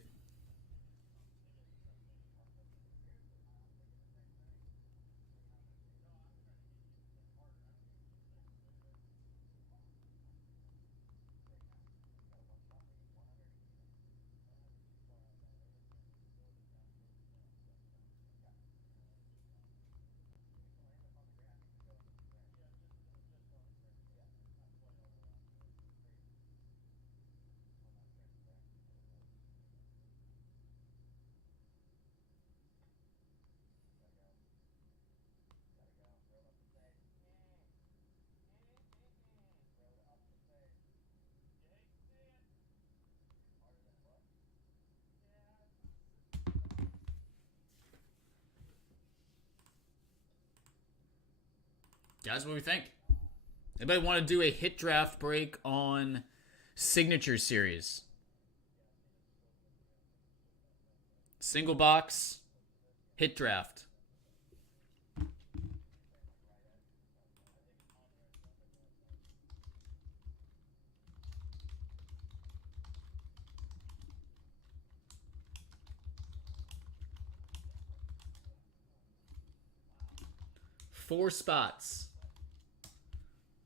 Guys, what do we think? Anybody want to do a hit draft break on Signature Series? Single box, hit draft. Four spots.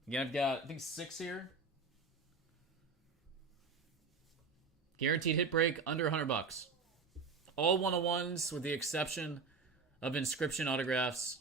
Again, I've got, I think, 6 here. Guaranteed hit break under $100. All 101s with the exception of inscription autographs.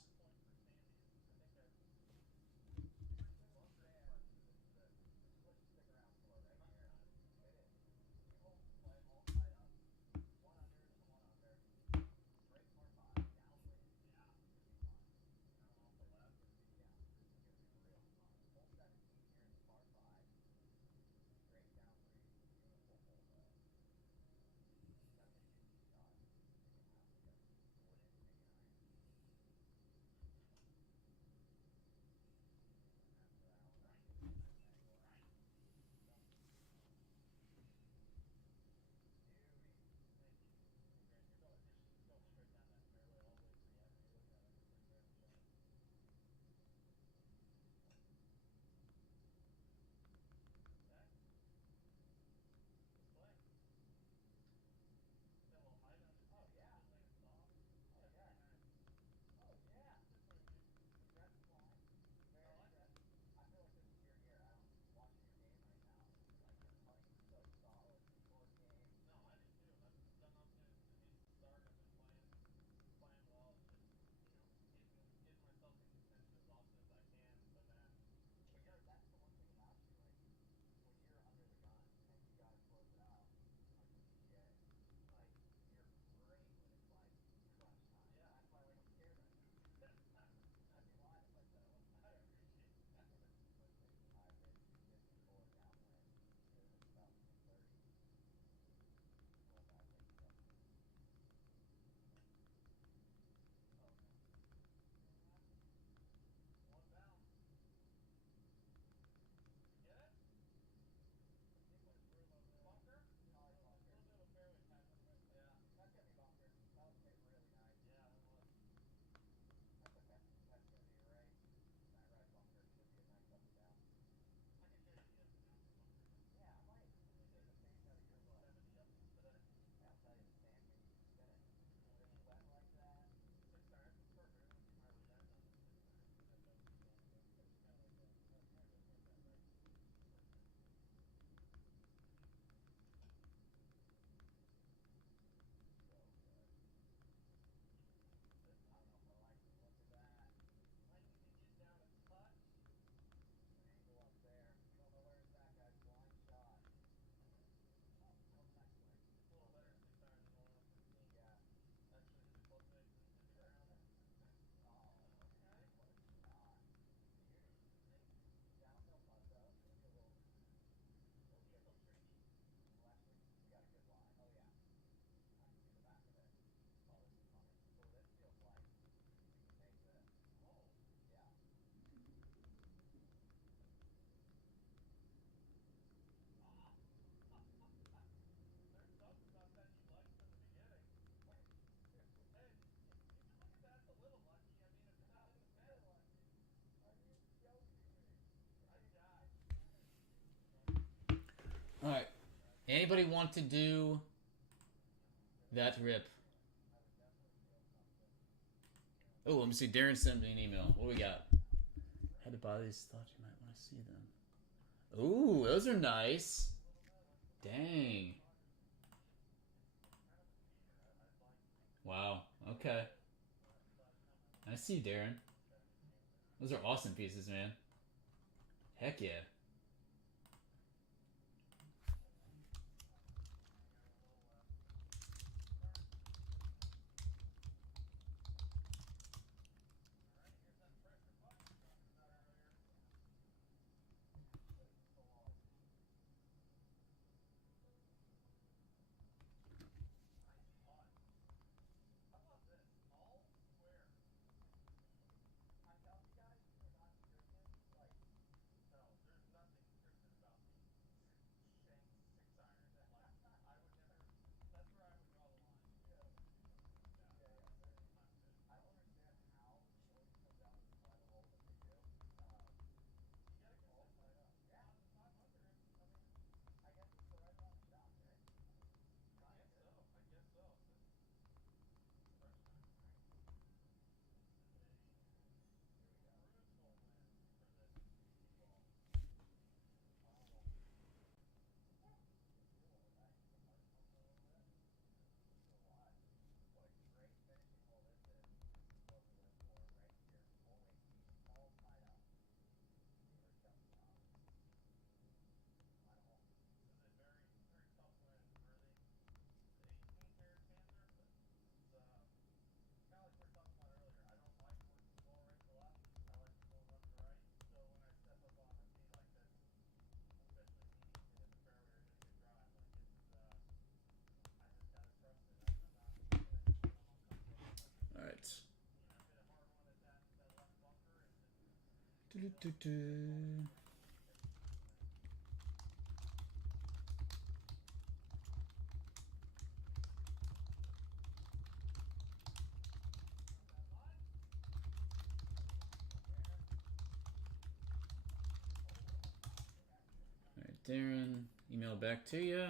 Anybody want to do that rip? Oh, let me see. Darren sent me an email. What do we got? Had to buy these. Thought you might want to see them. Ooh, those are nice. Dang. Wow. Okay. I see, Darren. Those are awesome pieces, man. Heck yeah. All right. All right, Darren, email back to you.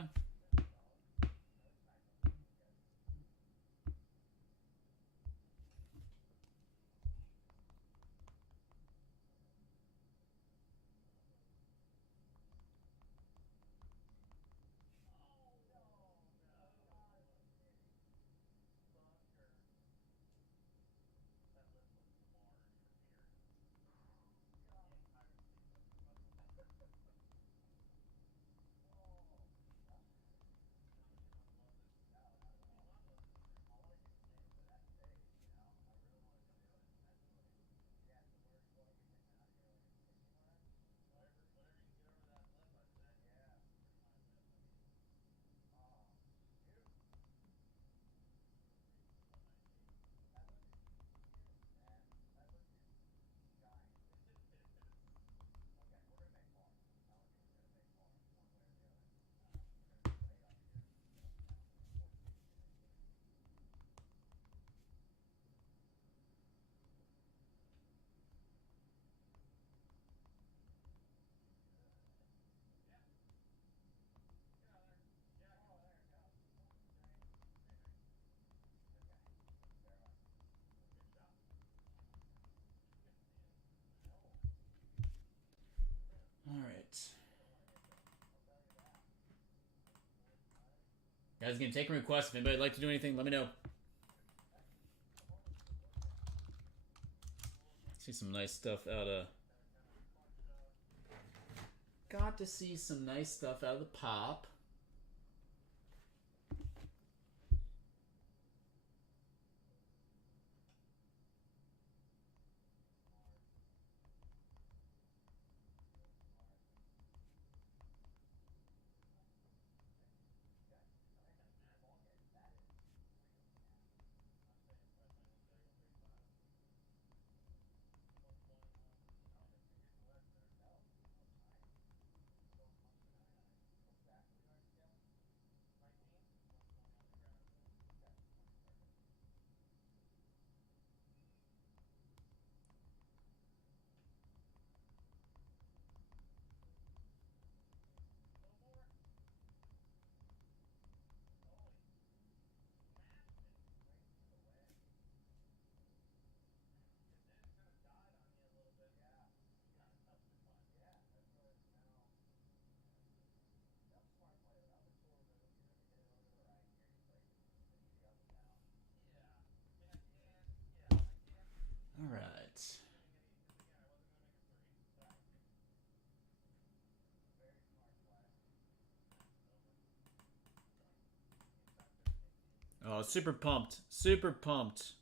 All right. Guys, again, take requests. If anybody would like to do anything, let me know. See some nice stuff out of... Got to see some nice stuff out of the pop. Oh, super pumped. Super pumped.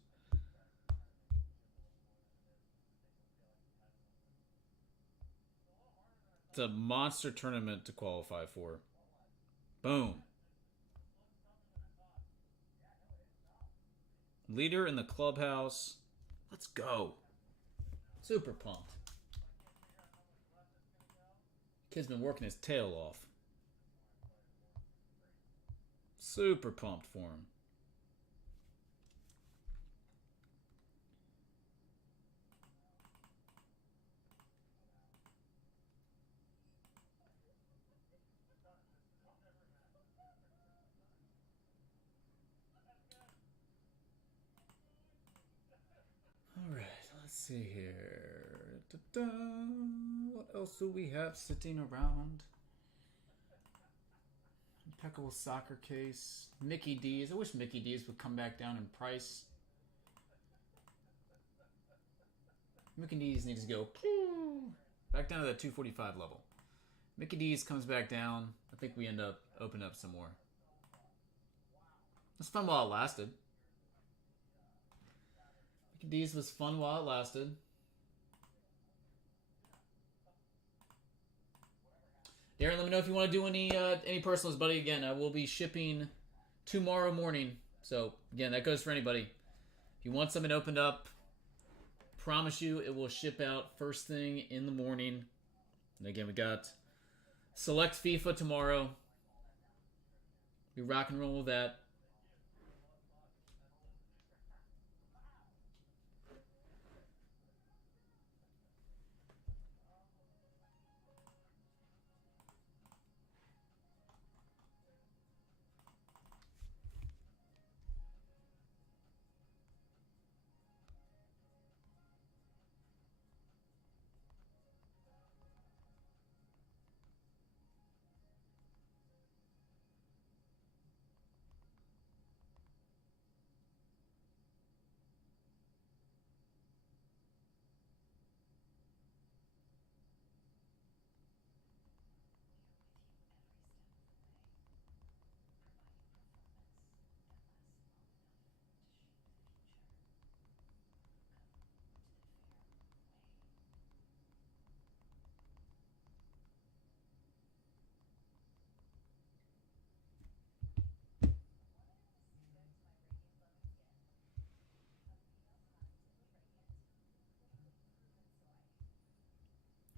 It's a monster tournament to qualify for. Boom. Leader in the clubhouse. Let's go. Super pumped. Kid's been working his tail off. Super pumped for him. Alright, let's see here. Da-da. What else do we have sitting around? Impeccable soccer case. Mickey D's. I wish Mickey D's would come back down in price. Mickey D's needs to go back down to that 245 level. Mickey D's comes back down. I think we end up opening up some more. It was fun while it lasted. Mickey D's was fun while it lasted. Darren, let me know if you want to do any personals, buddy. Again, I will be shipping tomorrow morning. So, again, that goes for anybody. If you want something opened up, promise you it will ship out first thing in the morning. And again, we got Select FIFA tomorrow. Be rock and roll with that.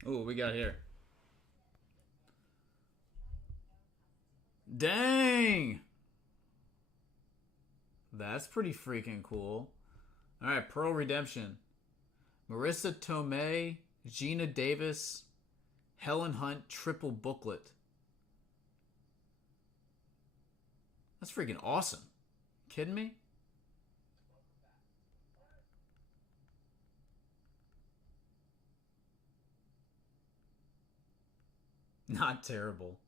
Oh, what we got here? Dang! That's pretty freaking cool. Alright, Pearl Redemption. Marissa Tomei, Gina Davis, Helen Hunt, triple booklet. That's freaking awesome. Kidding me? Not terrible.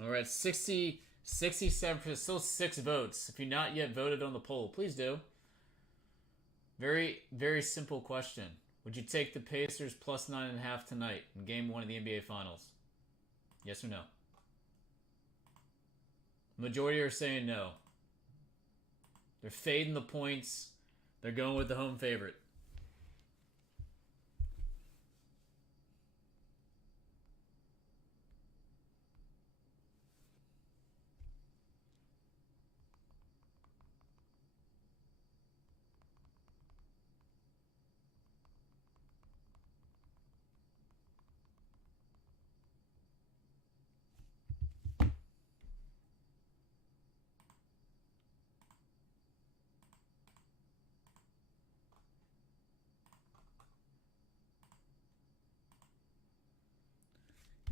All right, 67%, still 6 votes. If you're not yet voted on the poll, please do. Very, very simple question. Would you take the Pacers plus 9.5 tonight in Game 1 of the NBA Finals? Yes or no? Majority are saying no. They're fading the points. They're going with the home favorite.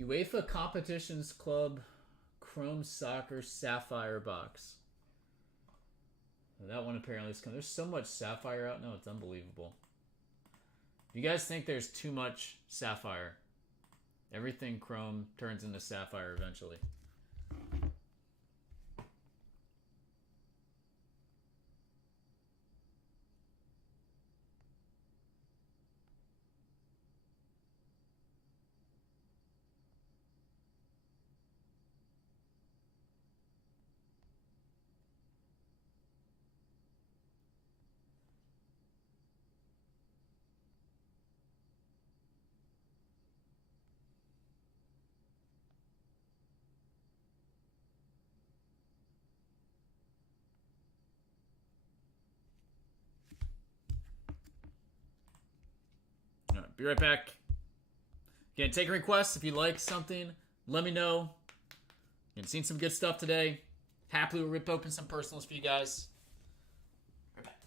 UEFA Competitions Club Chrome Soccer Sapphire box. That one apparently is coming. There's so much Sapphire out now, it's unbelievable. If you guys think there's too much Sapphire, everything Chrome turns into Sapphire eventually. Be right back. Again, take requests. If you like something, let me know. You've seen some good stuff today. Happily we'll rip open some personals for you guys. Right back.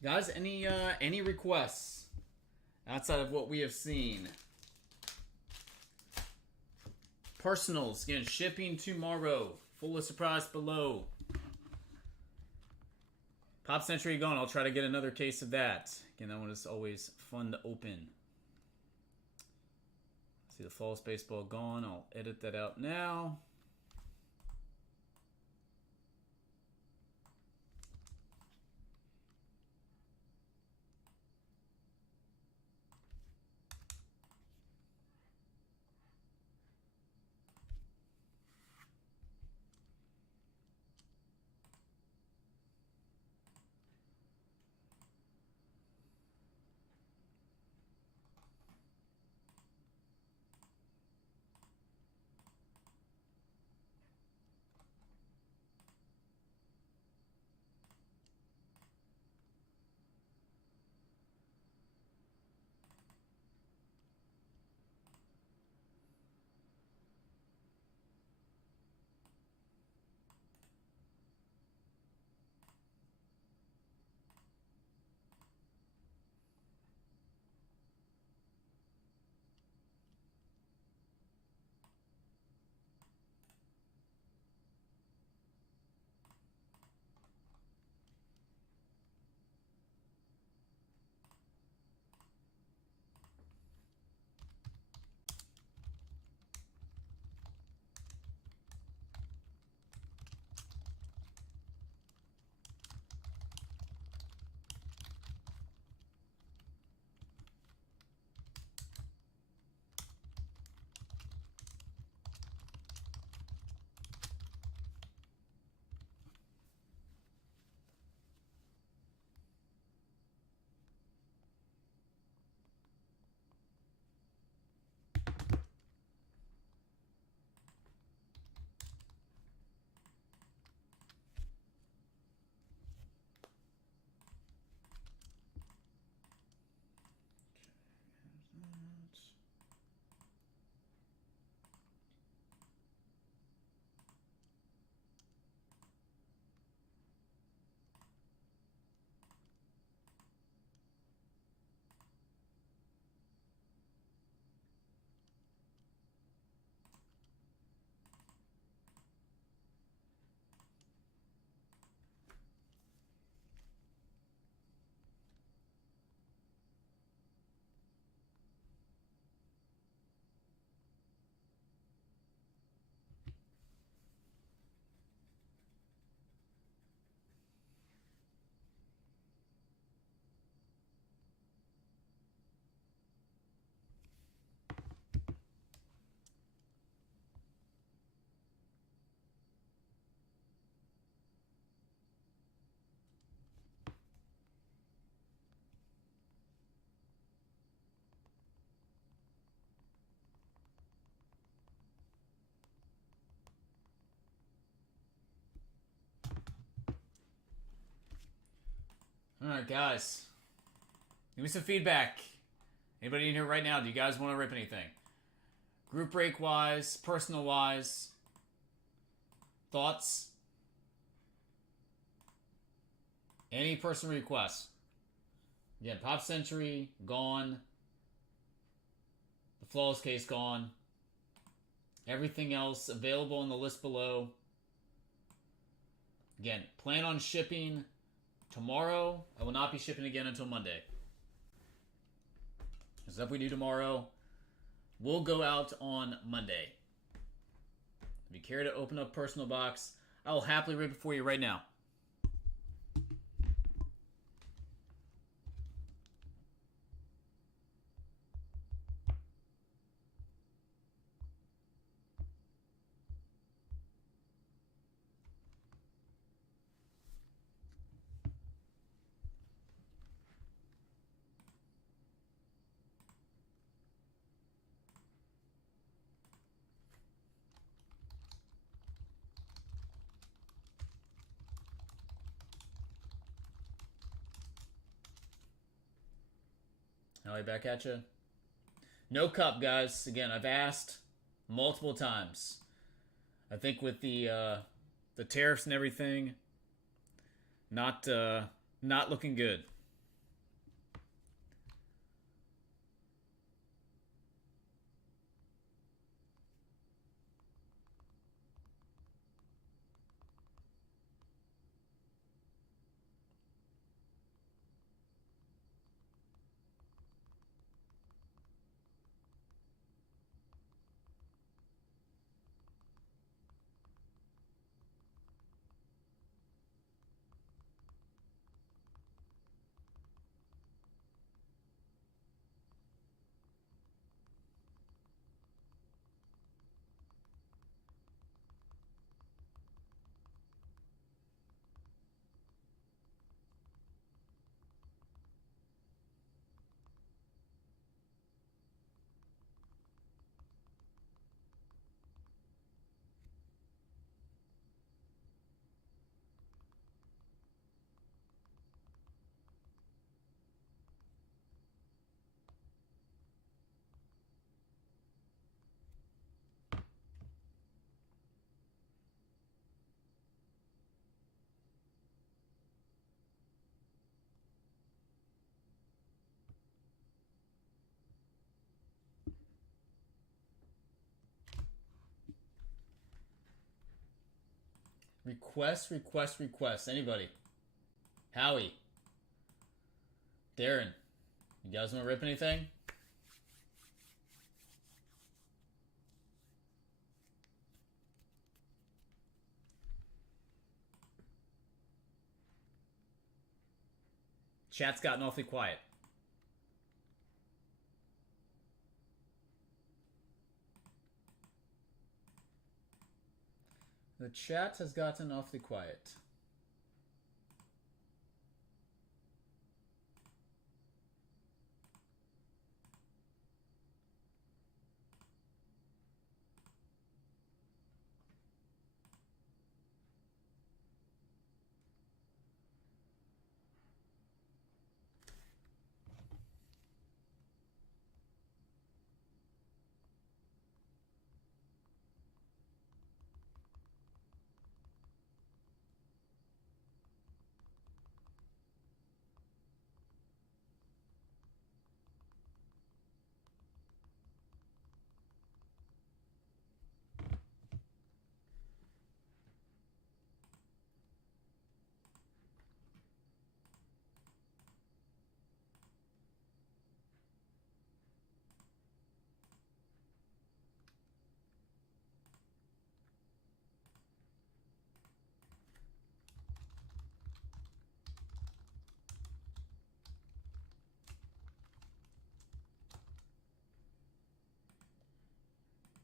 Guys, any requests outside of what we have seen? Personals, again, shipping tomorrow. Full of surprise below. Pop Century gone. I'll try to get another case of that. Again, that one is always fun to open. See the False Baseball gone. I'll edit that out now. All right, guys. Give me some feedback. Anybody in here right now, do you guys want to rip anything? Group break wise, personal wise. Thoughts? Any personal requests? Again, Pop Century, gone. The Flawless case, gone. Everything else available on the list below. Again, plan on shipping tomorrow. I will not be shipping again until Monday. The stuff we do tomorrow will go out on Monday. If you care to open up personal box, I will happily rip it for you right now. Alright, back at you. No cup, guys. Again, I've asked multiple times. I think with the tariffs and everything, not looking good. Request, request, request. Anybody? Howie. Darren. You guys want to rip anything? Chat's gotten awfully quiet. The chat has gotten awfully quiet.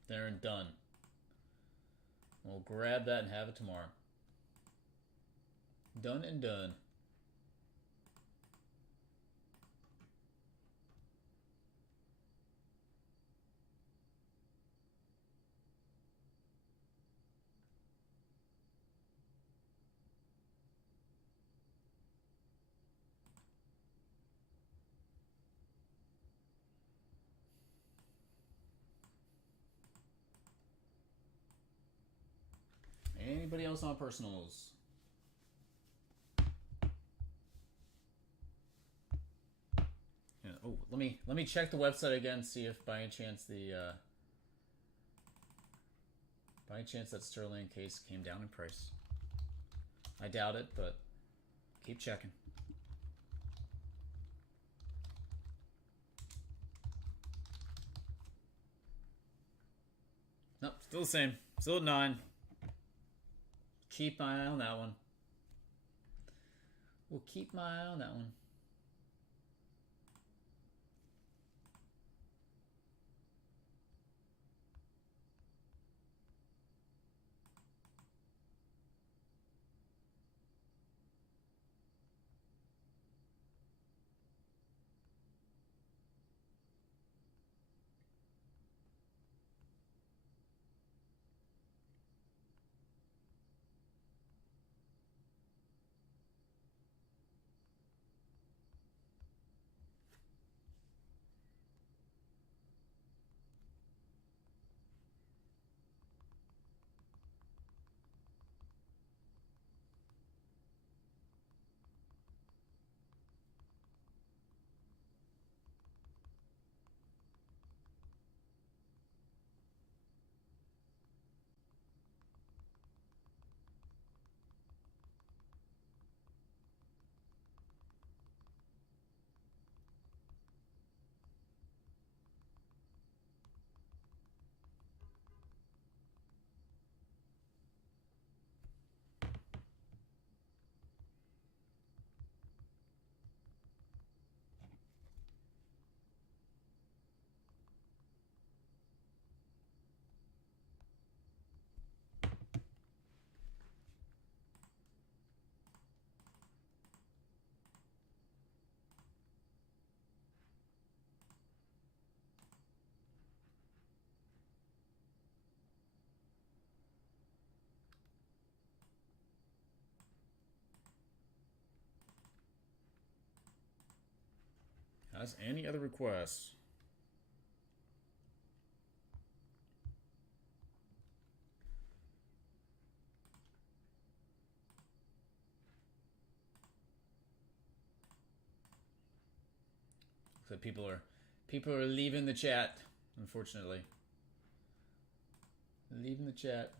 There and done. We'll grab that and have it tomorrow. Done and done. Anybody else on personals? Yeah, oh, let me check the website again, see if by any chance that Sterling case came down in price. I doubt it, but keep checking. Nope, still the same. Still at 9. Keep my eye on that one. We'll keep my eye on that one. Has any other requests? So people are leaving the chat, unfortunately. Leaving the chat.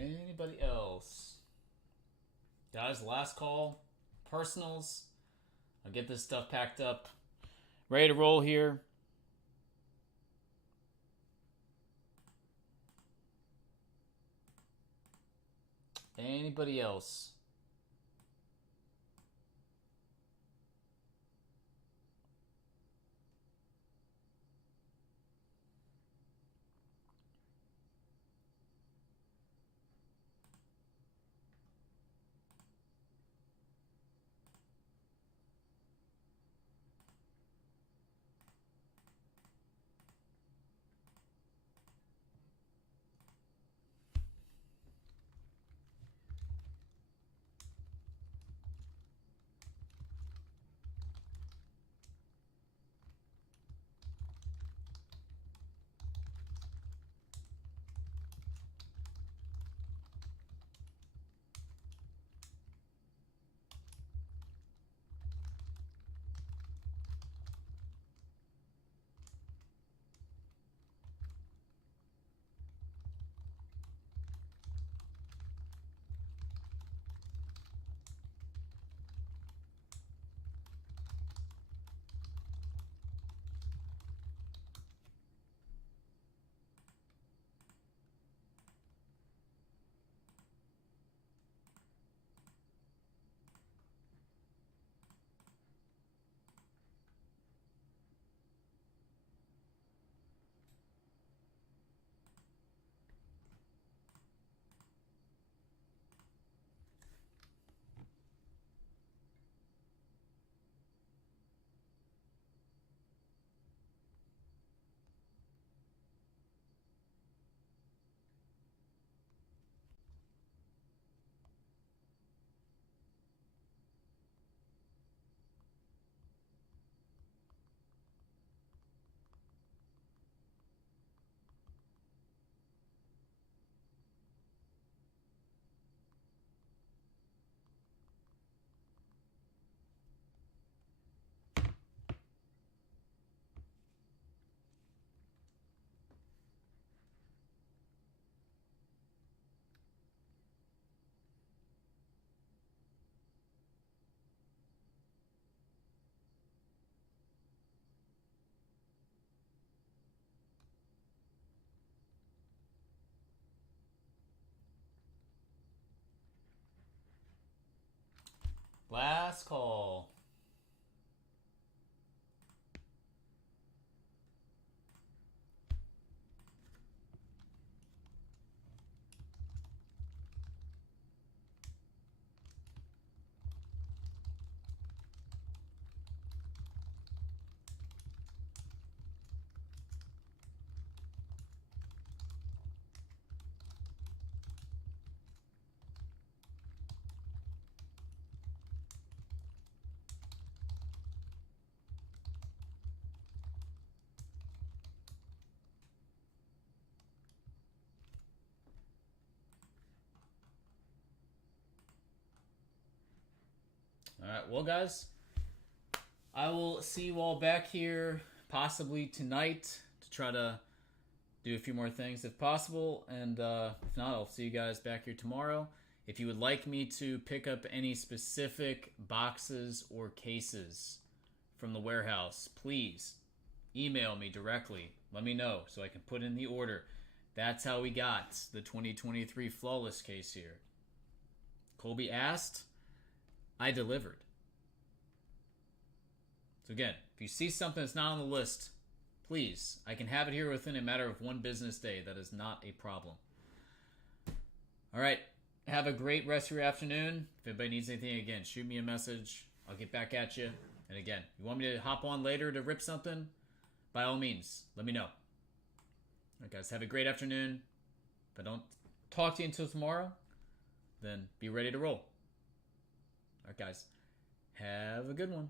Anybody else? Guys, last call. Personals. I'll get this stuff packed up. Ready to roll here. Anybody else? Last call. Alright, well guys, I will see you all back here possibly tonight to try to do a few more things if possible, and if not, I'll see you guys back here tomorrow. If you would like me to pick up any specific boxes or cases from the warehouse, please email me directly. Let me know so I can put in the order. That's how we got the 2023 Flawless case here. Colby asked, I delivered. So again, if you see something that's not on the list, please, I can have it here within a matter of one business day. That is not a problem. All right, have a great rest of your afternoon. If anybody needs anything, again, shoot me a message. I'll get back at you. And again, if you want me to hop on later to rip something, by all means, let me know. All right, guys, have a great afternoon. If I don't talk to you until tomorrow, then be ready to roll. All right, guys, have a good one.